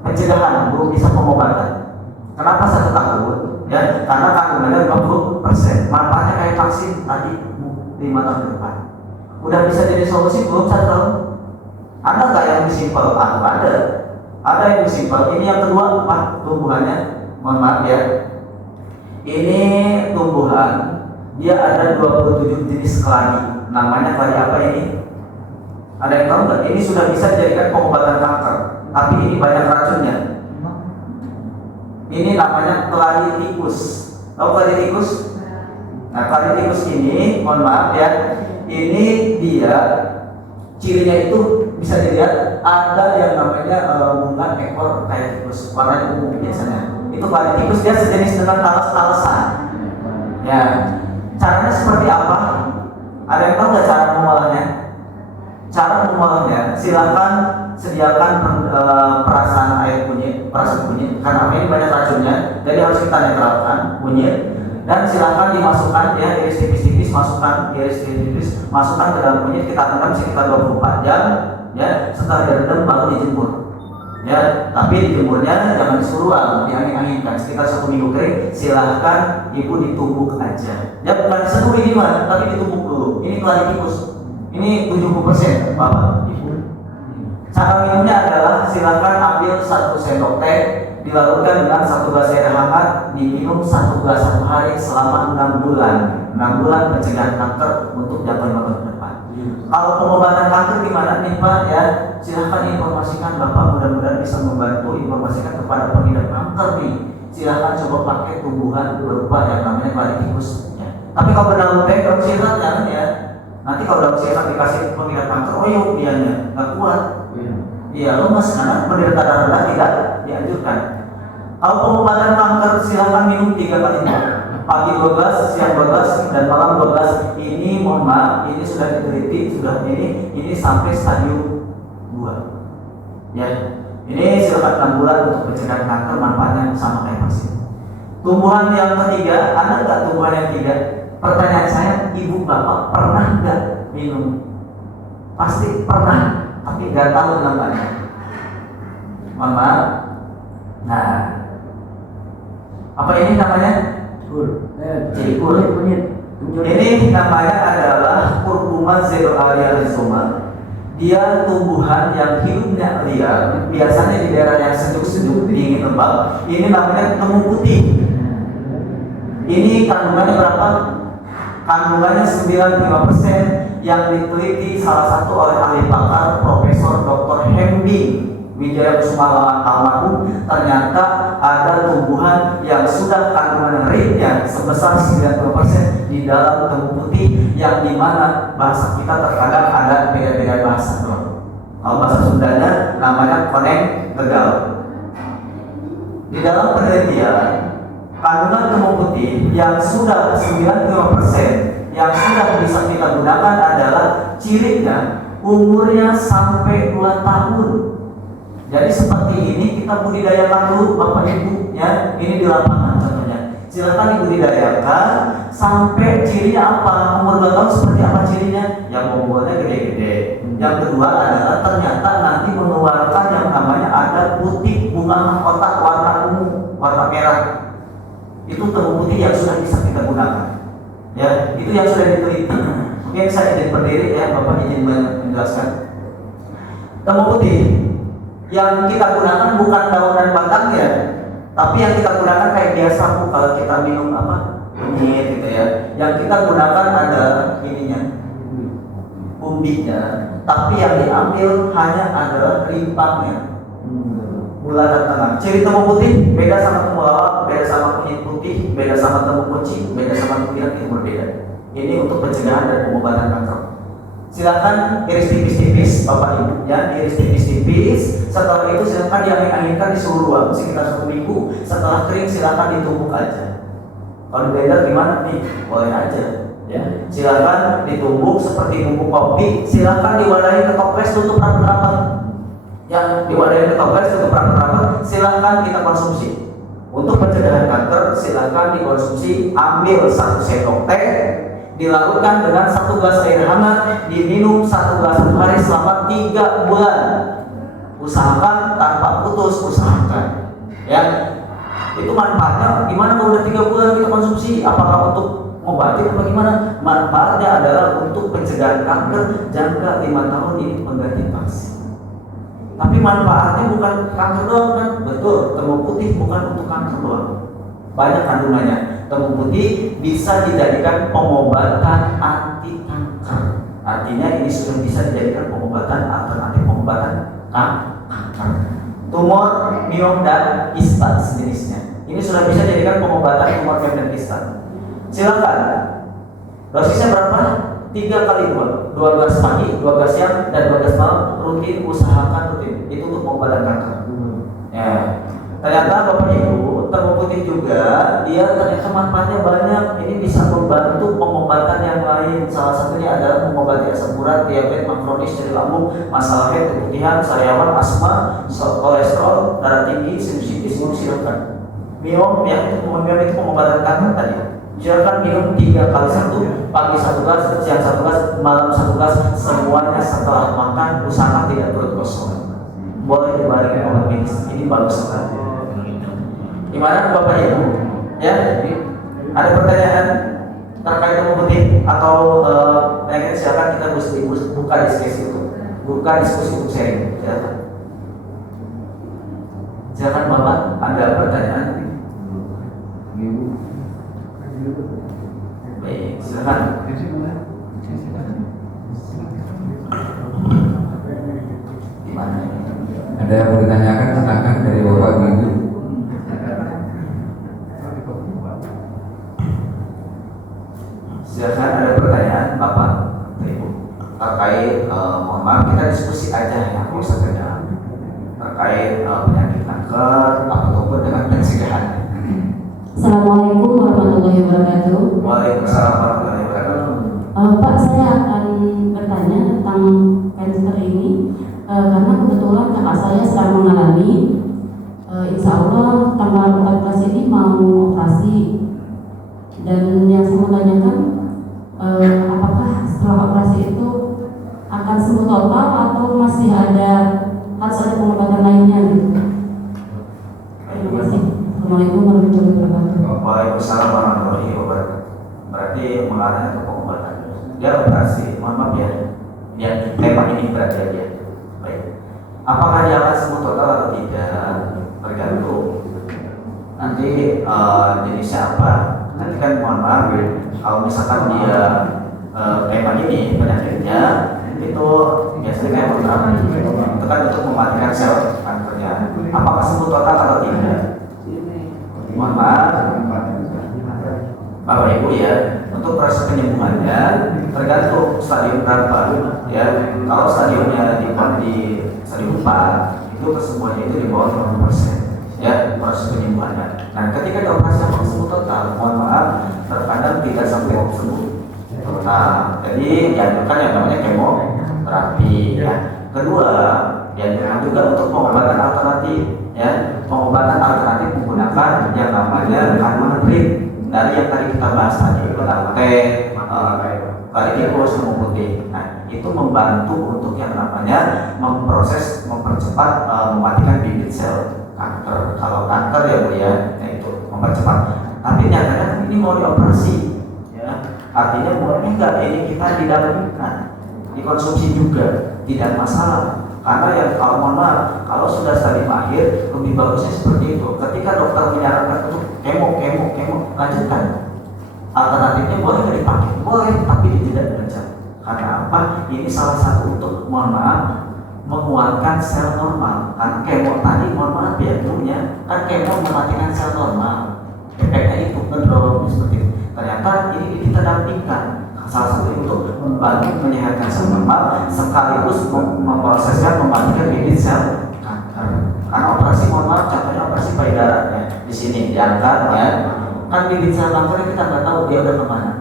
Pencegahan belum bisa pengobatan. Kenapa 1 tahun? Ya, karena kandungannya 50%. Manfaatnya kayak vaksin tadi 5 tahun ke depan. Udah bisa jadi solusi belum 1 tahun? Ada nggak yang lebih simpel? Ada. Ada yang lebih simpel. Ini yang kedua apa? Tumbuhannya. Mohon maaf ya. Ini tumbuhan. Dia ada 27 jenis keladi. Namanya keladi apa ini? Ada yang tahu nggak? Ini sudah bisa dijadikan pengobatan kanker. Tapi ini banyak racunnya. Ini namanya keladi tikus. Tahu keladi tikus? Nah, keladi tikus ini, mohon maaf ya. Ini dia cirinya itu bisa dilihat ada yang namanya bunga ekor kayak tikus, warnanya ungu biasanya. Itu keladi tikus, dia sejenis dengan talas-talasan. Ya, caranya seperti apa? Ada yang tahu nggak cara mengolahnya? Cara mengolahnya, silakan sediakan perasan air kunyit, karena ini banyak racunnya, jadi harus kita netralkan kunyit. Dan silakan dimasukkan ya, iris tipis-tipis, masukkan ke dalam kunyit, kita rendam sekitar 24 jam ya. Setelah direndam baru dijemur ya, tapi dijemurnya jangan disuruh diangin-anginkan sekitar 1 minggu kering. Silahkan ibu ditumbuk aja ya, bukan diseduh ini mah, tapi ditumbuk dulu. Ini keladi tikus, ini 70% Bapak Ibu. Cara minumnya adalah silakan ambil 1 sendok teh, dilarutkan dengan 1 gelas air hangat, diminum 1 gelas 1 hari selama 6 bulan. 6 bulan pencegahan kanker untuk jangka 5 tahun ke depan. Kalau pengobatan kanker gimana nih Pak ya? Silahkan informasikan Bapak, mudah-mudahan bisa membantu informasikan kepada pengidap kanker nih. Silahkan coba pakai tumbuhan berupa yang namanya keladi tikus ya. Tapi kalau benalu teh, daun sirsak jangan ya. Nanti kalau daun sirsak dikasih pengidap kanker, oh yuk dianya nggak kuat. Iya, lemas karena penderita darah rendah tidak dianjurkan. Kalau pengobatan kanker silakan minum 3 kali pagi 12, siang 12, dan malam 12. Ini mohon maaf, ini sudah diteliti, ini sampai stadium 2. Ya, ini silakan 6 bulan untuk pencegahan kanker, manfaatnya sama kayak vaksin. Tumbuhan yang ketiga, ada nggak tumbuhan yang ketiga? Pertanyaan saya, ibu bapak pernah nggak minum? Pasti pernah, tapi nggak tahu namanya. Mohon maaf. Nah, apa ini namanya? Cikur. Ini namanya adalah Curcuma xeroalia rhizoma. Dia tumbuhan yang hidupnya liar, biasanya di daerah yang sejuk-sejuk, dingin lembab. Ini namanya temu putih. Ini kandungannya berapa? Kandungannya 95%, yang diteliti salah satu oleh ahli pakar Profesor Dr. Hembing Wijaya Kusuma almarhum. Ternyata ada tumbuhan yang sudah kandungan ritnya sebesar 90% di dalam temu putih, yang dimana bahasa kita terkadang ada beda-beda bahasa. Kalau bahasa Sundanya namanya koneng tegal. Di dalam penelitian, kandungan kemih putih yang sudah 95% yang sudah bisa kita gunakan adalah cirinya umurnya sampai 2 tahun. Jadi seperti ini kita budidayakan dulu Bapak Ibu ya. Ini di lapangan contohnya. Silakan dibudidayakan sampai cirinya apa? Umur 2 tahun seperti apa cirinya? Yang umurnya gede-gede. Yang kedua adalah ternyata nanti mengeluarkan yang namanya ada putih bunga kotak warna ungu, warna merah. Itu temu putih yang sudah bisa kita gunakan. Ya, itu yang sudah diteliti. Mungkin saya izin berdiri ya, Bapak izin menjelaskan. Temu putih yang kita gunakan bukan daun dan batangnya, tapi yang kita gunakan kayak biasa kalau kita minum apa? Kunyit gitu ya. Yang kita gunakan ada ininya, umbinya, tapi yang diambil hanya adalah rimpangnya, bulan dan tengah. Ciri temu putih beda sama temulawak, beda sama kunyit putih, beda sama temu kucing, beda sama kunyit, itu berbeda. Ini untuk pencegahan dan pengobatan kanker. Silakan iris tipis-tipis Bapak Ibu ya, iris tipis-tipis. Setelah itu silakan diangin-anginkan di suhu ruang sekitar 1 minggu. Setelah kering silakan ditumbuk aja. Kalau blender gimana nih? Boleh aja ya. Silakan ditumbuk seperti bubuk kopi. Silakan diwadahi ke toples tutup rapat-rapat. Yang diwadahi ke toples tutup rapat-rapat. Silakan kita konsumsi. Untuk pencegahan kanker silakan dikonsumsi. Ambil 1 sendok teh, dilakukan dengan 1 gelas air hangat, diminum 1 gelas per hari selama 3 bulan. Usahakan tanpa putus, usahakan ya. Itu manfaatnya gimana kalau udah 3 bulan kita konsumsi? Apakah untuk mengobati atau bagaimana? Manfaatnya adalah untuk pencegahan kanker jangka 5 tahun ini pengganti vaksin. Tapi manfaatnya bukan kanker doang kan? Betul, temu putih bukan untuk kanker doang. Banyak kandungannya. Temu putih bisa dijadikan pengobatan anti kanker. Artinya ini sudah bisa dijadikan pengobatan alternatif pengobatan kanker. Tumor miom dan kista sejenisnya. Ini sudah bisa dijadikan pengobatan tumor miom dan kista. Silakan. Dosisnya berapa? 3 kali 2. 2 gelas pagi, 2 gelas siang, dan 2 gelas malam. Rutin, usahakan rutin. Itu untuk pengobatan kanker. Ya. Ternyata Bapak Ibu, temu putih juga dia ternyata manfaatnya banyak. Ini bisa membantu pengobatan yang lain. Salah satunya adalah mengobati asam urat, diabetes, kronis, nyeri lambung, masalah head, keputihan, sariawan, asma, kolesterol, darah tinggi, sinusitis, silakan. Miom ya, miom itu pengobatan kanker tadi. Silakan minum 3 kali 1, pagi 1 gelas, siang 1 gelas, malam 1 gelas, semuanya setelah makan. Usahakan tidak perut kosong. Boleh dibarengi obat medis. Ini bagus sekali. Gimana Bapak Ibu? Ya, ada pertanyaan terkait temu putih atau pengen silakan kita buka diskusi itu, buka diskusi untuk sharing. Silakan Bapak, ada pertanyaan? Baik, silakan. Gimana? Ada yang mau ditanyakan silakan dari Bapak Ibu. Silakan, ada pertanyaan Bapak Ibu terkait mohon maaf kita diskusi aja ya kalau saja terkait penyakit kanker ataupun dengan pencegahan. Assalamualaikum warahmatullahi wabarakatuh. Waalaikumsalam warahmatullahi wabarakatuh. Pak, saya akan bertanya tentang kanker ini karena kebetulan kakak saya sedang mengalami. Insya Allah tanggal 14 ini mau operasi, dan yang saya mau tanyakan apakah setelah operasi itu akan sembuh total atau masih harus ada pengobatan lainnya gitu. Terima kasih. Assalamualaikum warahmatullahi wabarakatuh. Waalaikumsalam warahmatullahi wabarakatuh. Berarti mengarahnya ke pengobatan. Dia operasi, mohon maaf ya. Ya, tema ini berarti dia. Baik. Apakah dia akan sembuh total atau tidak? Tergantung. Nanti jenisnya apa? Nanti kan mohon maaf, kalau misalkan dia tema ini penyakitnya itu biasanya kayak program itu kan untuk mematikan sel kankernya. Apakah sembuh total atau tidak? Mohon maaf Bapak Ibu ya, untuk Untuk proses penyembuhannya tergantung stadium berapa ya. Kalau stadiumnya di stadium 4 itu kesembuhannya itu di bawah 50% ya proses penyembuhannya. Nah ketika dioperasi apa sembuh total, mohon maaf terkadang tidak sampai sembuh total. Jadi dianjurkan yang namanya kemoterapi ya. Kedua dianjurkan juga untuk pengobatan alternatif ya. Pengobatan alternatif menggunakan yang namanya kandungan trik dari yang tadi kita bahas tadi, teh, kalidikus, semua putih. Nah, itu membantu untuk yang namanya mempercepat, mematikan bibit sel kanker. Kalau kanker ya Bu ya, nah itu mempercepat. Tapi nyatanya ini mau dioperasi, ya. Artinya boleh enggak ini kita didampingkan, dikonsumsi juga, tidak masalah. Karena yang kalau sudah stadium akhir lebih bagusnya seperti itu. Ketika dokter menyarankan untuk kemo, lanjutkan. Alternatifnya boleh nggak dipakai? Boleh, tapi tidak berencana. Karena apa? Ini salah satu untuk menguatkan sel normal. Kan kemo tadi, mohon maaf ya, punya kan kemo mematikan sel normal. Efeknya itu neurologis seperti itu. Ternyata ini kita dampingkan. Salah satu untuk membantu menyehatkan sel normal sekaligus memproseskan mematikan bibit sel kanker. Karena operasi mohon maaf, contohnya operasi payudara ya, di sini diangkat ya, kan bibit sel kanker kita nggak tahu dia udah kemana.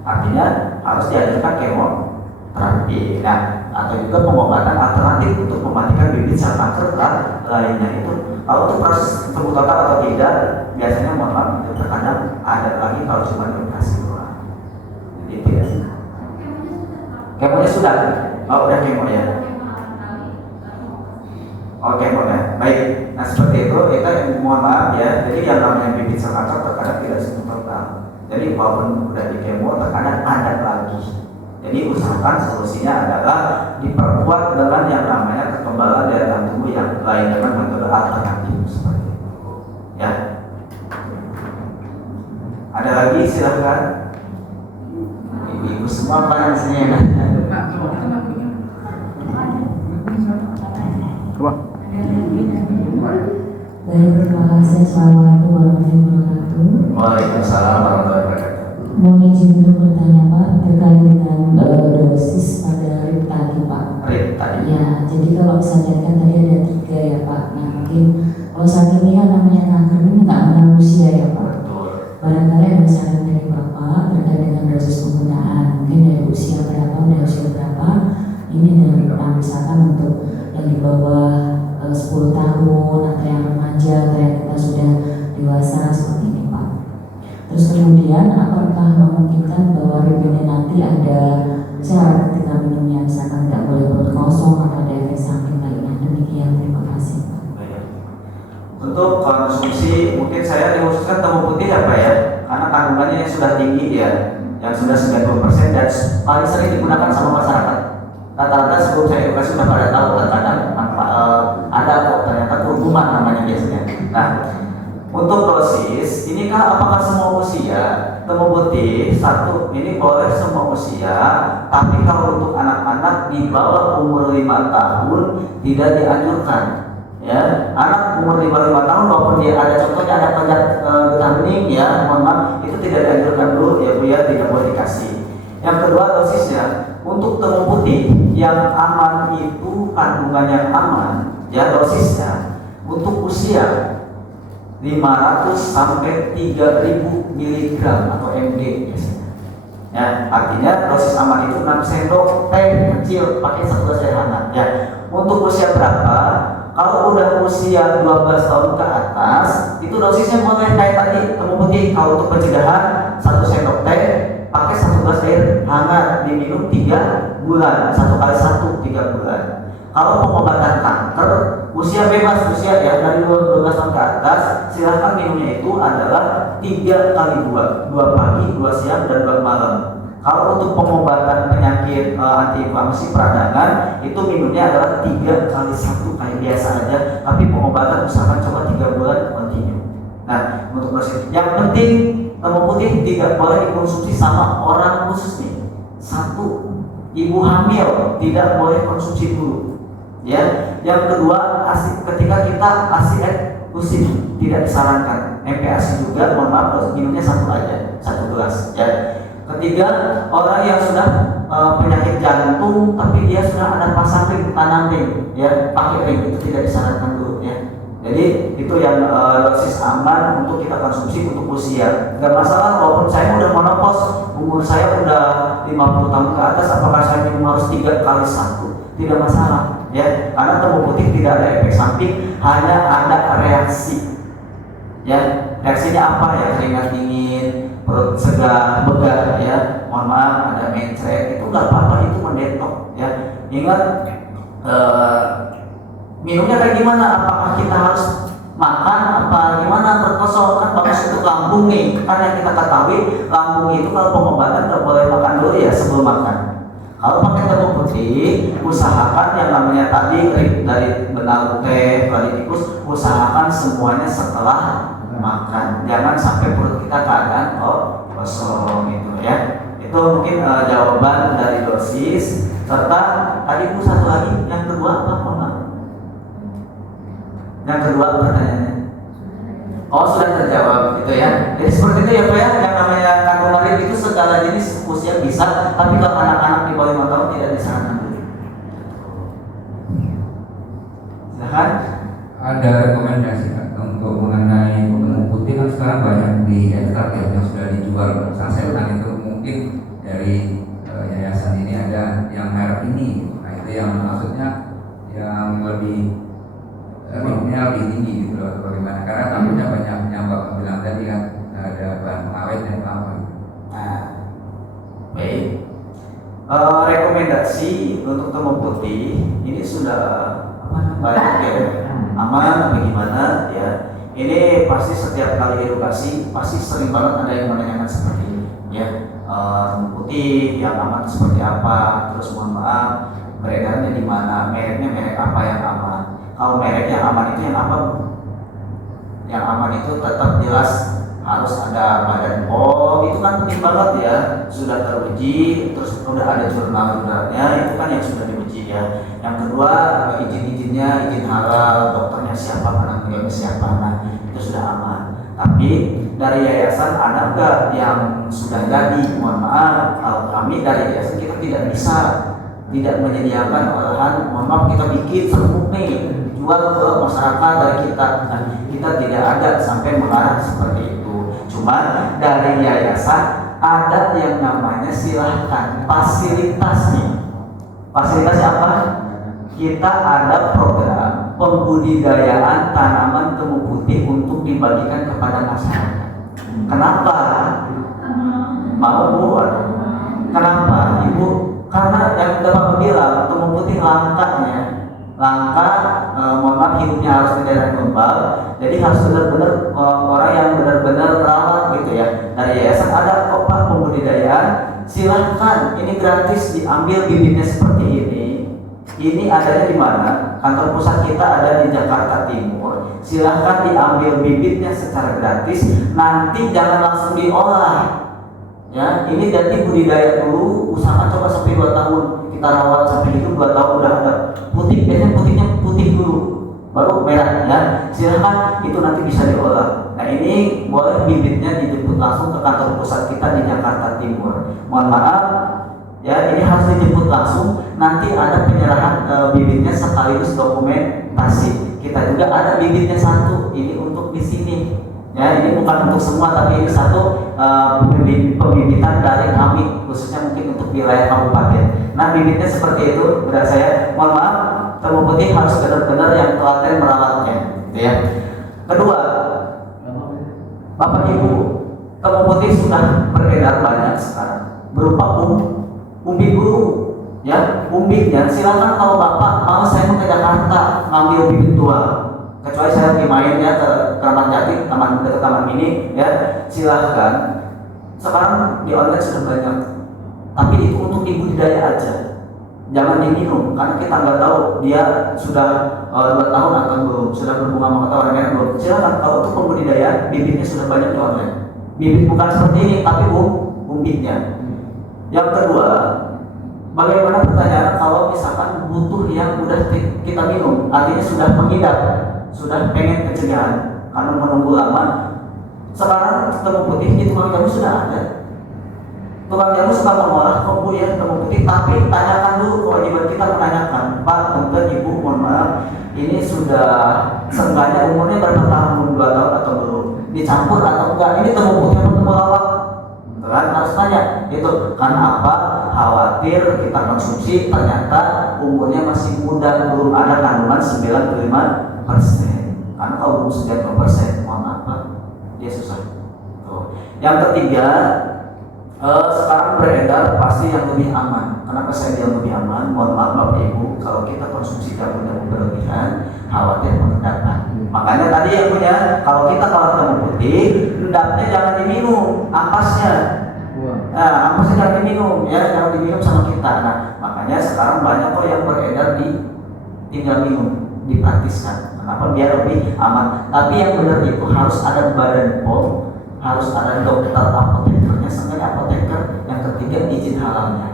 Artinya harus diajarkan kemoterapi. Nah, atau juga pengobatan alternatif untuk mematikan bibit sel kanker lainnya itu. Kalau untuk proses sembuh total atau tidak, biasanya mohon maaf terkadang ada lagi kalau cuma operasi doang. Gitu ya. Kemonya sudah? Oh udah kemo ya. Oh kemonya, baik. Nah seperti itu mohon maaf ya. Jadi yang namanya bibit sel kanker terkadang tidak sembuh total. Jadi walaupun udah di kemo terkadang ada lagi. Jadi usahakan solusinya adalah diperkuat dengan yang namanya kekebalan daya tahan tubuh yang lain dengan metode alternatif seperti itu. Ya. Ada lagi silahkan. Ibu semua apa namanya? Baik, terima kasih. Assalamualaikum warahmatullahi wabarakatuh. Waalaikumsalam warahmatullahi wabarakatuh. Mohon izin untuk bertanya Pak terkait dengan dosis pada RIP tadi Pak. RIP tadi. Ya, jadi kalau misalnya kan tadi ada 3 ya Pak. Nah mungkin kalau saat ini kan namanya kanker ini nggak mengenal usia ya Pak. Betul. Barangkali ada saran dari Bapak terkait dengan dosis penggunaan. Mungkin dari usia berapa, ini dan misalkan untuk yang di bawah 10 tahun atau yang remaja atau yang kita sudah dewasa seperti ini Pak. Terus kemudian apakah memungkinkan bahwa RIP ini nanti ada syarat ketika minumnya, misalkan tidak boleh perut kosong atau ada efek samping lainnya? Demikian, terima kasih Pak. Untuk konsumsi mungkin saya dikhususkan temu putih ya Pak ya, karena kandungannya yang sudah tinggi ya, yang sudah 90% dan paling sering digunakan sama masyarakat. Rata-rata sebelum saya edukasi sudah pada tahu terkadang ada kok ternyata kurkuman namanya biasanya. Nah, untuk dosis, inikah apakah semua usia? Temu putih satu ini boleh semua usia, tapi kalau untuk anak-anak di bawah umur 5 tahun tidak dianjurkan. Ya, anak umur 5 tahun walaupun dia ada contohnya ada panjat vitamin ya, mohon maaf itu tidak dianjurkan dulu ya Bu ya, tidak boleh dikasih. Yang kedua dosisnya untuk temu putih yang aman itu kandungannya aman ya, dosisnya untuk usia 500 sampai 3000 mg atau mg biasanya. Ya, artinya dosis aman itu 6 sendok teh kecil pakai 1 gelas air hangat ya. Untuk usia berapa? Kalau udah usia 12 tahun ke atas, itu dosisnya boleh kayak tadi temu putih. Kalau untuk pencegahan 1 sendok teh pakai 1 gelas air hangat diminum 3 bulan, 1 kali 1 3 bulan. Kalau pengobatan kanker usia bebas usia ya dari 12 tahun ke atas, silahkan minumnya itu adalah 3 kali 2 pagi, 2 siang dan 2 malam. Kalau untuk pengobatan penyakit antiinflamasi peradangan itu minumnya adalah 3 kali 1 kayak biasa aja, tapi pengobatan usahakan coba 3 bulan continue. Nah, untuk dosis yang penting temu putih tidak boleh dikonsumsi sama orang khusus nih. 1, ibu hamil tidak boleh konsumsi dulu. Ya, yang kedua ketika kita ASI eksklusif tidak disarankan. MPASI juga mohon maaf minumnya 1 aja, 1 gelas ya. Ketiga, orang yang sudah penyakit jantung tapi dia sudah ada pasang ring, tanam ring, ya pakai ring, itu tidak disarankan dulu ya. Jadi itu yang dosis aman untuk kita konsumsi untuk usia. Gak masalah walaupun saya udah menopause, umur saya udah 50 tahun ke atas, apakah saya minum harus 3 kali 1? Tidak masalah ya, karena temu putih tidak ada efek samping, hanya ada reaksi. Ya, reaksinya apa ya? Keringat dingin, perut segar, begar ya. Mohon maaf, ada mencret, itu nggak apa-apa, itu mendetok ya. Ingat minumnya kayak gimana? Apakah kita harus makan apa gimana? Berkosong kan bagus untuk lambung nih. Kan yang kita ketahui lambung itu kalau pengobatan nggak boleh makan dulu ya sebelum makan. Kalau pakai tepung putih, usahakan yang namanya tadi dari benar teh, dari tikus, usahakan semuanya setelah makan. Jangan sampai perut kita keadaan kosong gitu ya. Itu mungkin jawaban dari dosis. Serta tadi satu lagi, yang kedua apa? Yang kedua pertanyaannya. Oh sudah terjawab gitu ya. Jadi seperti itu ya Pak ya. Yang namanya kandung marit itu segala jenis usia bisa, tapi kalau anak-anak di bawah 5 tahun tidak disarankan dulu. Silahkan. Ada rekomendasi Kak untuk mengenai temu putih kan sekarang banyak di ekstrak ya, yang sudah dijual sasetan itu, mungkin dari yayasan ini ada yang merek ini. Nah itu yang maksudnya yang lebih ringnya lebih tinggi gitu loh, atau bagaimana? Karena takutnya banyak yang Bapak bilang tadi kan ada bahan pengawet yang apa. Nah, baik. Rekomendasi untuk temu putih ini sudah banyak ya, aman apa gimana ya. Ini pasti setiap kali edukasi pasti sering banget ada yang menanyakan seperti ini ya. Temu putih yang aman seperti apa? Terus mohon maaf, beredarnya di mana? Mereknya merek apa yang aman? Kalau merek yang aman itu yang apa? Yang aman itu tetap jelas harus ada badan POM, itu kan penting banget ya, sudah teruji, terus udah ada jurnal-jurnalnya, itu kan yang sudah diuji ya. Yang kedua, izin-izinnya, izin halal, dokternya siapa, penanggulannya siapa, nah itu sudah aman. Tapi dari yayasan ada nggak yang sudah jadi? Mohon maaf, kalau kami dari yayasan kita tidak menyediakan olahan, mohon maaf kita bikin serbuk nih, jual ke masyarakat dari kita. Nah, kita tidak ada sampai mengarah seperti itu. Cuma dari yayasan ada yang namanya silahkan fasilitasnya. Fasilitas apa? Kita ada program pembudidayaan tanaman temu putih untuk dibagikan kepada masyarakat. Kenapa? Mau Bu? Kenapa Ibu? Karena yang Bapak bilang temu putih langkanya. Mohon maaf, hidupnya harus di daerah gembal, jadi harus benar-benar orang yang benar-benar rawat gitu ya. Dari yayasan ada kok Pak pembudidayaan, silahkan, ini gratis, diambil bibitnya seperti ini. Ini adanya di mana? Kantor pusat kita ada di Jakarta Timur. Silahkan diambil bibitnya secara gratis, nanti jangan langsung diolah. Ya, ini jadi budidaya dulu, usahakan coba sampai 2 tahun kita rawat, sampai itu 2 tahun udah ada putih, biasanya putihnya putih dulu baru merah ya. Silahkan itu nanti bisa diolah. Nah ini boleh bibitnya dijemput langsung ke kantor pusat kita di Jakarta Timur. Mohon maaf ya, ini harus dijemput langsung, nanti ada penyerahan bibitnya sekaligus dokumentasi. Kita juga ada bibitnya satu, ini untuk di sini. Ya, ini bukan untuk semua, tapi ini satu pembibitan dari kami, khususnya mungkin untuk wilayah kabupaten. Nah, bibitnya seperti itu. Benar saya, mohon maaf, temu putih harus benar-benar yang telaten merawatnya, gitu ya. Kedua, Bapak Ibu, temu putih sudah beredar banyak sekarang, berupa umbi guru, ya, umbinya. Silakan kalau Bapak mau saya mau ke Jakarta ngambil bibit tua. Kecuali saya lagi main ya ke Taman Jati, dekat taman ini ya, silahkan. Sekarang di online sudah banyak, tapi itu untuk dibudidaya aja, jangan diminum karena kita nggak tahu dia sudah 2 tahun atau belum, sudah berbunga atau orangnya belum. Silahkan, kalau untuk pembudidayaan bibitnya sudah banyak di online. Bibit bukan seperti ini, tapi umbitnya. Yang kedua, bagaimana pertanyaan kalau misalkan butuh yang udah kita minum, artinya sudah mengidap, sudah pengen pencegahan karena menunggu lama. Sekarang temu putih di tukang jamu sudah ada. Tukang jamu suka mengolah kok Bu ya temu putih, tapi tanyakan dulu, kewajiban kita menanyakan, Pak, Tante, Ibu, mohon maaf, ini sudah seenggaknya umurnya berapa tahun, 2 tahun atau belum, dicampur atau enggak, ini temu putih atau temu lawak, kan harus tanya itu. Karena apa? Khawatir kita konsumsi ternyata umurnya masih muda, belum ada kandungan 95%. Karena kalau belum 95%, mohon maaf Pak, dia susah. Tuh. Yang ketiga, sekarang beredar pasti yang lebih aman. Kenapa saya bilang lebih aman? Mohon maaf Bapak Ibu, kalau kita konsumsi jamu-jamu berlebihan, khawatir mengendapkan. Makanya tadi yang punya, kalau kita kalau temu putih, endapnya jangan diminum, ampasnya. Nah, ampasnya jangan diminum, ya jangan diminum sama kita. Nah, makanya sekarang banyak kok yang beredar di tinggal minum, dipraktiskan. Kenapa? Biar lebih aman. Tapi yang benar itu harus ada badan POM, harus ada dokter apotekernya, sebenarnya apoteker. Yang ketiga izin halalnya.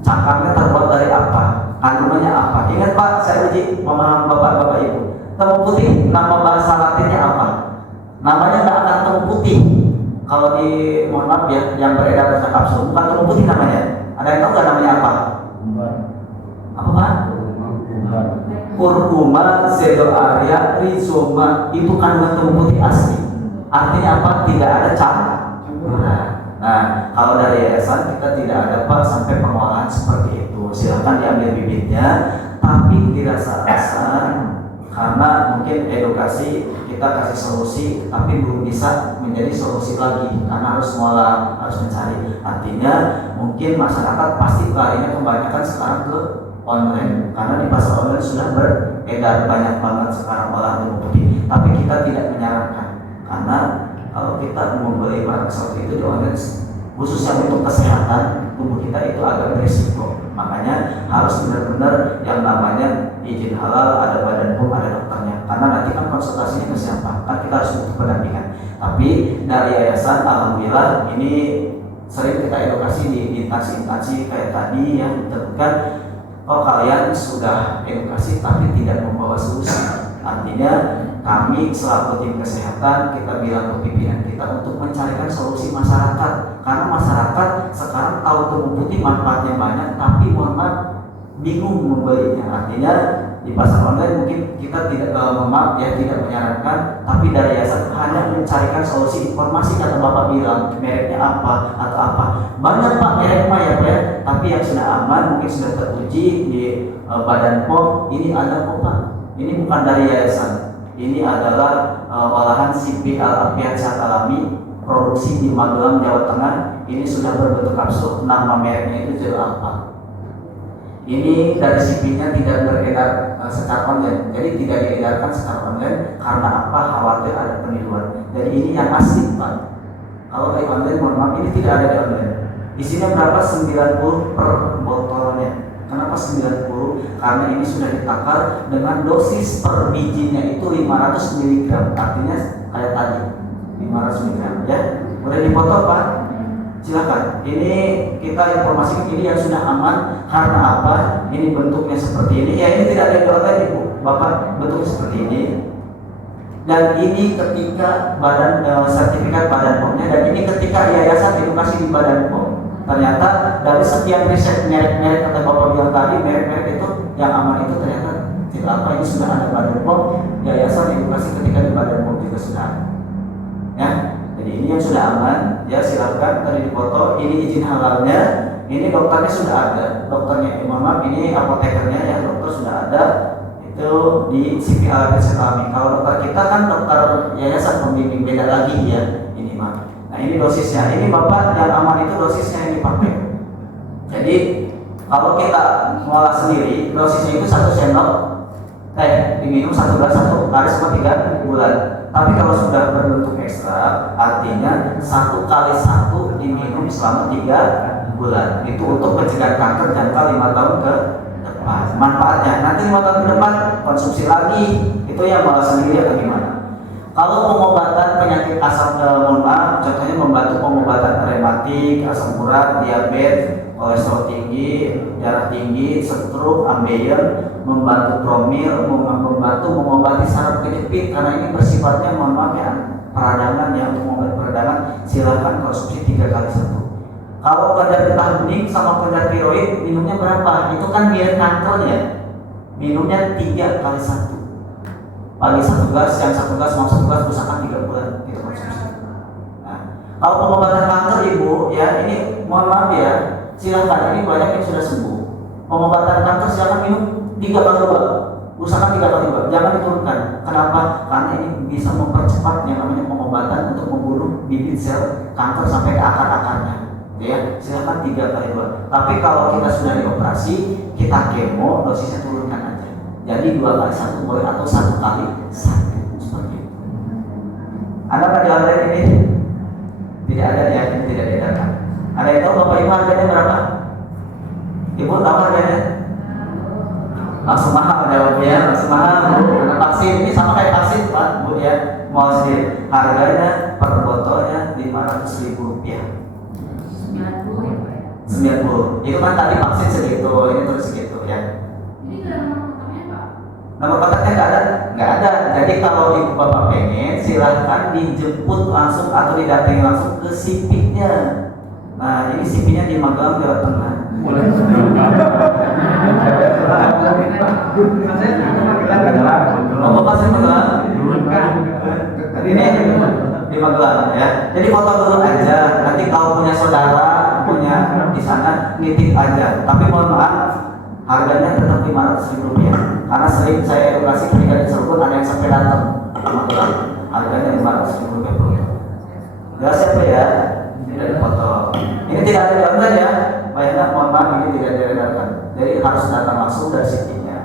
Cangkangnya terbuat dari apa? Kandungannya apa? Ingat Pak, saya uji pemahaman Bapak-Bapak Ibu. Temu putih, nama bahasa Latinnya apa? Namanya nggak akan temu putih. Kalau di, mohon maaf ya, yang beredar di kapsul, bukan temu putih namanya. Ada yang tahu nggak namanya apa? Apa Pak? Curcuma sedoaria rhizoma. Itu kandungan temu putih asli. Artinya apa? Tidak ada campuran. Nah, kalau dari yayasan kita tidak ada Pak sampai pengolahan seperti itu. Silakan diambil bibitnya, tapi dirasa-rasa karena mungkin edukasi kita kasih solusi, tapi belum bisa menjadi solusi lagi karena harus ngolah, harus mencari. Artinya mungkin masyarakat pasti larinya kebanyakan sekarang ke online karena di pasar online sudah beredar banyak banget sekarang olahan jamu putih. Tapi kita tidak menyarankan karena kalau kita membeli barang seperti itu di online, khususnya untuk kesehatan tubuh kita itu agak berisiko. Makanya harus benar-benar yang namanya izin halal, ada badan POM, ada dokternya. Karena nanti kan konsultasinya ke siapa? Kan kita harus butuh pendampingan. Tapi dari yayasan, alhamdulillah ini sering kita edukasi di instansi-instansi kayak tadi yang ditemukan, oh kalian sudah edukasi tapi tidak membawa solusi. Artinya kami selaku tim kesehatan kita bilang ke pimpinan kita untuk mencarikan solusi masyarakat, karena masyarakat sekarang tahu temu putih manfaatnya banyak tapi mohon maaf bingung membelinya. Artinya di pasar online mungkin kita tidak maaf ya tidak menyarankan, tapi dari yayasan hanya mencarikan solusi informasi. Kata Bapak bilang mereknya apa atau apa, banyak Pak merek mah ya Pak ya, tapi yang sudah aman mungkin sudah teruji di badan POM ini ada kok Pak. Ini bukan dari yayasan, ini adalah olahan CP Al-Afiat Sehat Alami, produksi di Magelang, Jawa Tengah. Ini sudah berbentuk kapsul, nama mereknya itu Gel Alpha. Ini dari CP-nya tidak beredar secara online, jadi tidak diedarkan secara online karena apa? Khawatir ada penipuan. Jadi ini yang asli Pak. Kalau di online, mohon maaf, ini tidak ada di online. Isinya berapa? 90 per botolnya. Kenapa 90? Karena ini sudah ditakar dengan dosis per bijinya itu 500 mg. Artinya kayak tadi 500 mg ya. Boleh dipotong Pak? Silakan. Ini kita informasikan ini yang sudah aman karena apa? Ini bentuknya seperti ini. Ya ini tidak ada jualan Ibu. Bapak bentuknya seperti ini. Dan ini ketika badan sertifikat badan POM-nya, dan ini ketika yayasan edukasi di badan POM. Ternyata dari sekian riset merek-merek kata Bapak bilang tadi, merek-merek itu yang aman itu ternyata tidak apa, ini sudah ada badan POM, yayasan edukasi ketika di badan POM juga sudah ada. Ya, jadi ini yang sudah aman, ya silakan tadi dipoto. Ini izin halalnya, ini dokternya sudah ada, dokternya maaf ini apotekernya ya, dokter sudah ada itu di CPA Alami. Kalau dokter kita kan dokter yayasan pembimbing beda lagi ya ini mah. Nah ini dosisnya, ini Bapak yang aman itu dosisnya yang dipakai. Jadi kalau kita ngolah sendiri, dosisnya itu 1 sendok diminum 1 gelas 1 kali selama 3 bulan. Tapi kalau sudah berbentuk ekstra, artinya 1 kali 1 diminum selama 3 bulan. Itu untuk mencegah kanker jangka 5 tahun ke depan. Manfaatnya nanti 5 tahun ke depan konsumsi lagi, itu yang ngolah sendiri atau gimana? Kalau pengobatan penyakit asam mohon maaf, contohnya membantu pengobatan rematik, asam urat, diabetes, kolesterol tinggi, darah tinggi, stroke, ambeien, membantu promil, membantu mengobati saraf kejepit karena ini bersifatnya mohon maaf ya peradangan, ya untuk mengobati peradangan silakan konsumsi 3 kali 1. Kalau kadar getah bening sama kadar tiroid minumnya berapa? Itu kan biar kankernya. Minumnya 3 kali 1. Pagi 1 gelas, siang 1 gelas, malam 1 gelas, usahakan 3 bulan gitu konsumsi. Nah, kalau pengobatan kanker ibu, ya ini mohon maaf ya, silahkan, ini banyak yang sudah sembuh. Pengobatan kanker silahkan minum 3 kali 2, usahakan 3 kali 2, jangan diturunkan. Kenapa? Karena ini bisa mempercepat yang namanya pengobatan untuk membunuh bibit sel kanker sampai ke akar-akarnya. Ya, silakan 3 kali 2. Tapi kalau kita sudah dioperasi, kita kemo, dosisnya turunkan aja. Jadi 2 kali 1 boleh atau 1 kali 1 seperti itu. Ada nggak jalan lain ini? Tidak ada ya, ini tidak diadakan. Ada yang tahu Bapak Ibu harganya berapa? Ibu tahu harganya? Langsung mahal jawabnya, langsung mahal Bu. Karena vaksin ini sama kayak vaksin Pak Bu ya. Mau sendiri. Harganya per botolnya Rp500.000. 90. Itu kan tadi vaksin segitu, ini terus segitu ya. Ini nggak ada nomor kontaknya Pak? Nomor kontaknya nggak ada. Jadi kalau ibu bapak pengen, silahkan dijemput langsung atau didatangi langsung ke SIPI-nya. Nah, ini SIPI-nya di Magelang, Jawa Tengah. Oh, bapak saya Magelang. Ini di Magelang ya. Jadi foto dulu aja. Nanti kalau punya saudara punya di sana nitip aja. Tapi mohon maaf, harganya tetap Rp500.000 karena sering saya edukasi ketika disebut ada yang sampai datang ke Magelang. Harganya Rp500.000 per botol. Jelas siapa ya? Tidak dipotong. Ini tidak ada gambar ya. Bayangkan, mohon maaf ini tidak diedarkan. Jadi harus datang langsung dari sini-nya.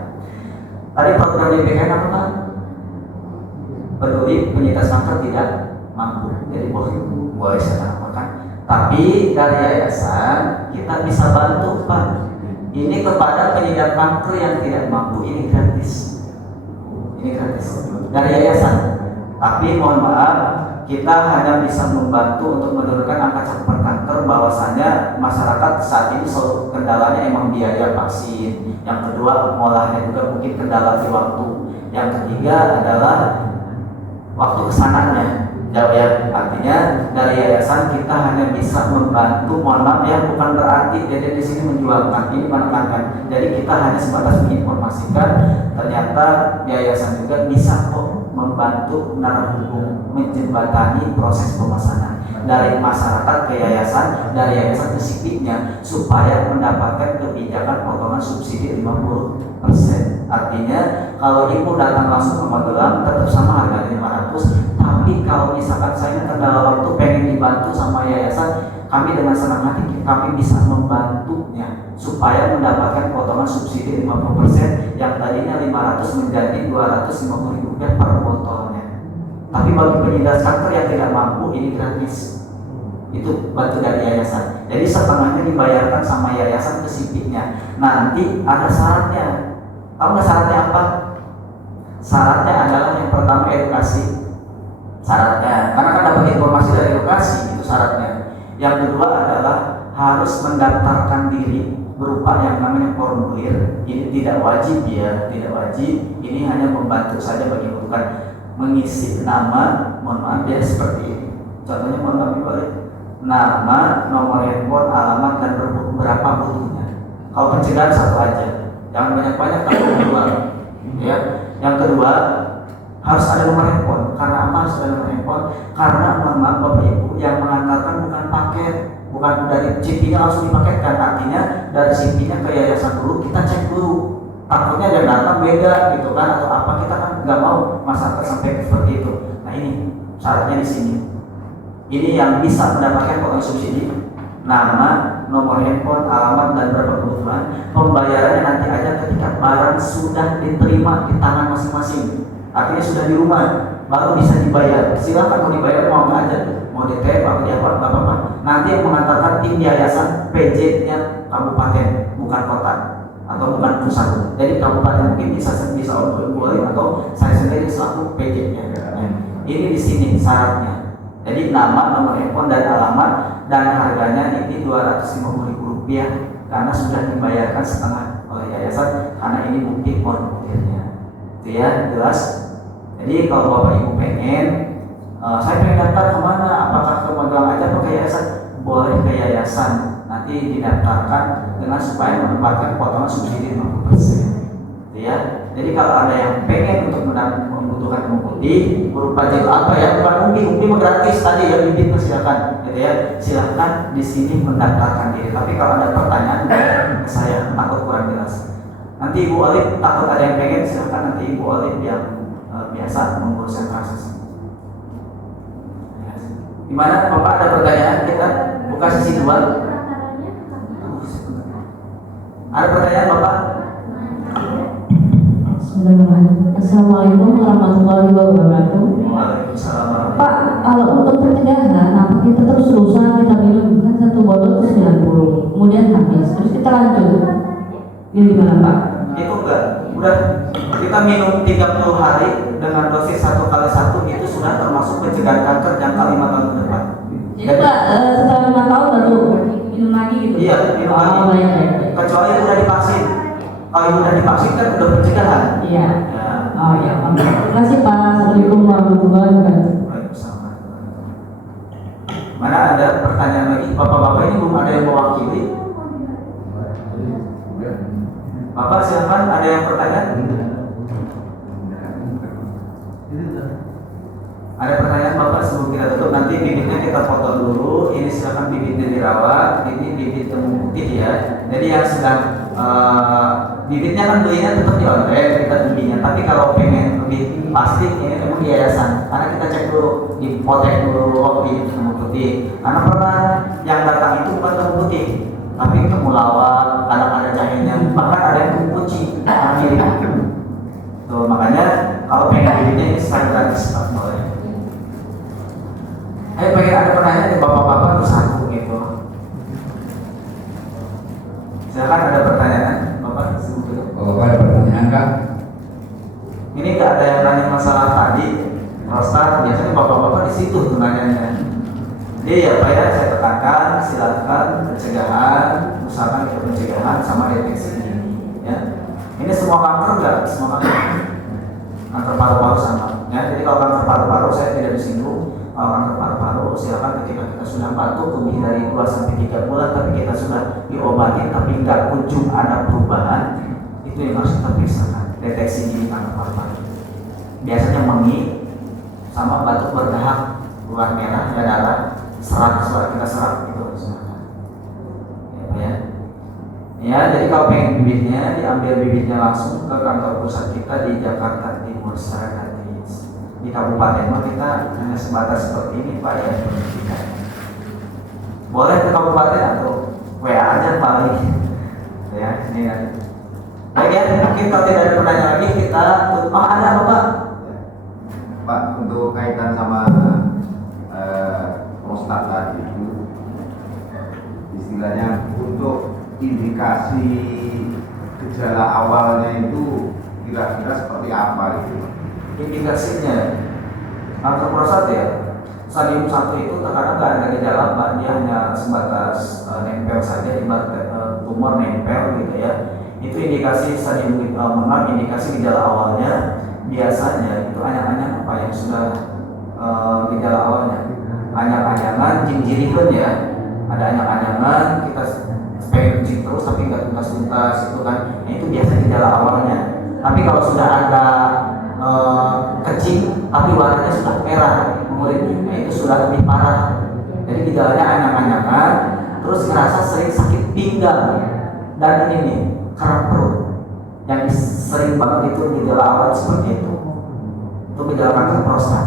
Tadi program DPN apa Pak? Peduli penyintas kanker tidak mampu. Jadi boleh saya tambahkan. Tapi dari yayasan kita bisa bantu Pak. Ini kepada pengidap kanker yang tidak mampu, ini gratis. Ini gratis dari yayasan. Tapi mohon maaf, kita hanya bisa membantu untuk menurunkan angka cakupan kanker. Bahwasanya masyarakat saat ini selalu kendalanya emang biaya vaksin. Yang kedua, ngolahnya juga mungkin kendala di waktu. Yang ketiga adalah waktu kesananya. Jauh ya, artinya dari yayasan kita hanya bisa membantu, mohon maaf ya, bukan berarti jadi di sini menjualkan, ini menekankan. Jadi kita hanya sebatas menginformasikan, ternyata yayasan juga bisa kok membantu menara hubung, menjembatani proses pemesanan dari masyarakat ke yayasan, dari yayasan ke SIPI-nya, supaya mendapatkan kebijakan potongan subsidi 50%. Artinya kalau ibu datang langsung ke Magelang tetap sama harga 500. Tapi kalau misalkan saya kendala waktu pengen dibantu sama yayasan, kami dengan senang hati kami bisa membantunya supaya mendapatkan potongan subsidi 50% yang tadinya 500 menjadi Rp250.000 per botolnya. Tapi bagi penyintas kanker yang tidak mampu ini gratis. Itu bantu dari yayasan. Jadi setengahnya dibayarkan sama yayasan ke SIPI-nya. Nanti ada syaratnya. Tahu nggak syaratnya apa? Syaratnya adalah yang pertama edukasi. Syaratnya, karena kan dapat informasi dari edukasi, itu syaratnya. Yang kedua adalah harus mendaftarkan diri berupa yang namanya formulir. Ini tidak wajib ya, tidak wajib. Ini hanya membantu saja bagi bukan mengisi nama, mohon maaf ya seperti ini. Contohnya mohon maaf boleh. Nama, nomor handphone, alamat dan berapa butuhnya. Kalau pencegahan satu aja, jangan banyak-banyak tapi keluar. Ya. Yang kedua harus ada nomor handphone. Karena apa harus ada nomor handphone? Karena mohon maaf Bapak Ibu yang mengantarkan bukan paket, bukan dari CP-nya langsung dipaketkan. Artinya dari CP-nya ke yayasan dulu kita cek dulu. Takutnya ada datang beda gitu kan atau apa, kita kan nggak mau masyarakat sampai seperti itu. Nah ini syaratnya di sini. Ini yang bisa mendapatkan potongan subsidi. Nama, nomor handphone, alamat dan berapa kebutuhan. Pembayarannya nanti aja ketika barang sudah diterima di tangan masing-masing. Artinya sudah di rumah baru bisa dibayar. Silakan mau dibayar mau nggak aja, mau DTP atau apa nggak apa-apa. Nanti yang mengantarkan tim yayasan PJ-nya kabupaten bukan kota atau bukan pusat. Jadi kabupaten mungkin bisa boleh atau saya sendiri selaku PJ-nya. Ini di sini syaratnya. Jadi nama, nomor handphone dan alamat dan harganya ini Rp250.000 karena sudah dibayarkan setengah oleh yayasan karena ini mungkin formulirnya. Itu ya jelas. Jadi kalau Bapak Ibu pengen, saya pengen daftar kemana? Apakah ke Magelang aja atau ke yayasan? Boleh ke yayasan. yayasan nanti didaftarkan dengan supaya mendapatkan potongan subsidi 50%. Gitu ya. Jadi kalau ada yang pengen untuk membutuhkan umbi putih berupa jenis apa ya, bukan umbi mah gratis tadi ya, bibit silakan, gitu ya, silakan di sini mendaftarkan diri. Tapi kalau ada pertanyaan saya takut kurang jelas, nanti Ibu Olip takut ada yang pengen, silakan nanti Ibu Olip yang biasa mengurus yang transaksi. Gimana Bapak, ada pertanyaan? Kita buka sesi 2. Ada pertanyaan Bapak? Assalamualaikum warahmatullahi wabarakatuh. Waalaikumsalam. Pak, kalau untuk pencegahan, apa kita terus-terusan kita minum kan 1 botol itu 90, kemudian habis, terus kita lanjut. Ini gimana Pak? Itu enggak, udah kita minum 30 hari dengan dosis 1x1 itu sudah termasuk pencegahan kanker jangka 5 tahun ke depan. Jadi Pak, setelah 5 tahun baru minum lagi gitu? Iya, minum lagi. Oh, baik. Kecuali yang udah divaksin. Kalau yang udah divaksin kan udah pencegahan. Iya. Ya. Oh iya, terima kasih Pak. Assalamualaikum warahmatullahi wabarakatuh. Waalaikumsalam. Mana ada pertanyaan lagi? Bapak-bapak ini belum ada yang mewakili. Bapak silakan, ada yang pertanyaan? Ada pertanyaan Bapak sebelum kita tutup? Nanti bibitnya kita foto dulu. Ini silakan bibitnya dirawat. Ini bibit temu putih ya. Jadi yang sedang bibitnya kan belinya tetap di online kita belinya. Tapi kalau pengen lebih pasti ini memang di yayasan. Karena kita cek dulu, dipotek dulu bibit temu putih. Karena pernah yang datang itu bukan temu putih, tapi temulawak, kadang ada cahayanya, bahkan ada yang temu kunci. Tuh makanya kalau pengen bibitnya ini secara gratis Pak, boleh. Ayo pengen ada pertanyaan di bapak-bapak terus satu gitu. Silakan, ada pertanyaan Bapak? Bapak ada pertanyaan Kak? Ini nggak ada yang nanya masalah tadi prostat, biasanya bapak-bapak di situ tuh nanyanya. Jadi ya Pak ya, saya tekankan silakan pencegahan, usahakan kita pencegahan sama deteksi ini ya. Ini semua kanker enggak? Semua kanker paru-paru sama ya. Jadi kalau kanker paru-paru saya tidak disinggung. Kalau kanker paru-paru silakan ketika kita sudah batuk lebih dari 2-3 bulan tapi kita sudah diobati tapi nggak kunjung ada perubahan, itu yang harus kita periksakan, deteksi dini kanker paru-paru. Biasanya mengi sama batuk berdahak, keluar merah, ya darah, suara kita serak itu silakan. Ya, ya, jadi kalau pengen bibitnya diambil bibitnya langsung ke kantor pusat kita di Jakarta Timur secara gratis. Di kabupaten mah kita hanya sebatas seperti ini Pak ya. Boleh ke kabupaten atau WA aja paling ya ini kan. Baik ya, mungkin kalau tidak ada pertanyaan lagi kita ada apa Pak? Pak, untuk kaitan sama prostat tadi itu istilahnya untuk indikasi gejala awalnya itu kira-kira seperti apa itu? Indikasinya kanker prostat ya, stadium 1 itu terkadang nggak ada gejala Pak, dia hanya sebatas nempel saja, tumor nempel gitu ya. Itu indikasi stadium indikasi gejala awalnya biasanya itu anyang-anyang apa yang sudah gejala awalnya, anyang-anyangan jinjirikeun ya, ada anyang-anyangan kita pengen kencing terus tapi nggak tuntas-tuntas itu kan, itu biasa gejala awalnya. Tapi kalau sudah ada kencing tapi warnanya sudah merah mengurin, itu sudah lebih parah. Jadi gejalanya anyang-anyangan, terus ngerasa sering sakit pinggang dan ini nih kram perut, yang sering banget itu gejala awal seperti itu gejala kanker prostat.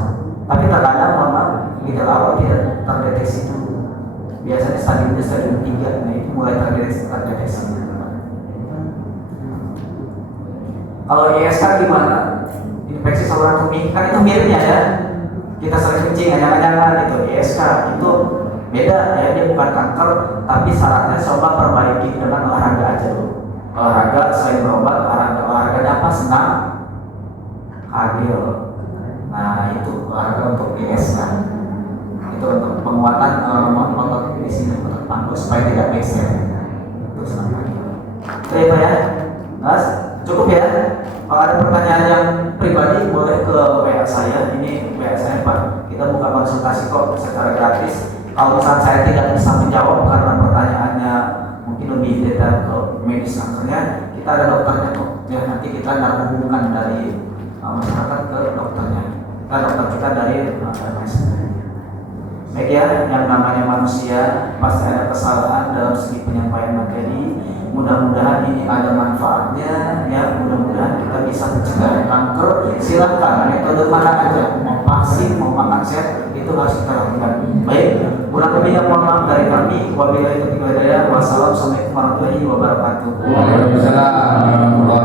Tapi terkadang memang gejala awal tidak terdeteksi dulu, biasanya stadium 3, nah itu mulai terdeteksi. Kalau ISK gimana? Infeksi saluran kemih, kan itu miripnya ya. Kita sering kencing, anyang-anyangan itu ISK itu beda ya, dia bukan kanker, tapi syaratnya coba perbaiki dengan olahraga aja dulu. Olahraga selain berobat, olahraganya apa? Senam, cardio. Nah itu olahraga untuk ISK. Itu untuk penguatan otot di sini, otot panggul supaya tidak geser. Itu senam cardio. Oke Pak ya, Mas, cukup ya. Kalau ada pertanyaan yang pribadi boleh ke WA saya. Ini WA saya Pak. Kita buka konsultasi kok secara gratis. Kalau misalnya saya tidak bisa menjawab karena pertanyaannya mungkin lebih detail ke medis kankernya, kita ada dokternya kok. Ya nanti kita hubungkan dari masyarakat ke dokternya. Dokter kita dari MS. Baik ya, yang namanya manusia pasti ada kesalahan dalam segi penyampaian materi. Mudah-mudahan ini ada manfaatnya ya, mudah-mudahan kita bisa mencegah kanker. Silakan metode mana aja, mau vaksin, mau makan sehat, itu harus kita lakukan. Baik, kurang lebihnya mohon maaf dari kami. Wabillahi taufiq wal hidayah. Wassalamualaikum warahmatullahi wabarakatuh. Waalaikumsalam warahmatullahi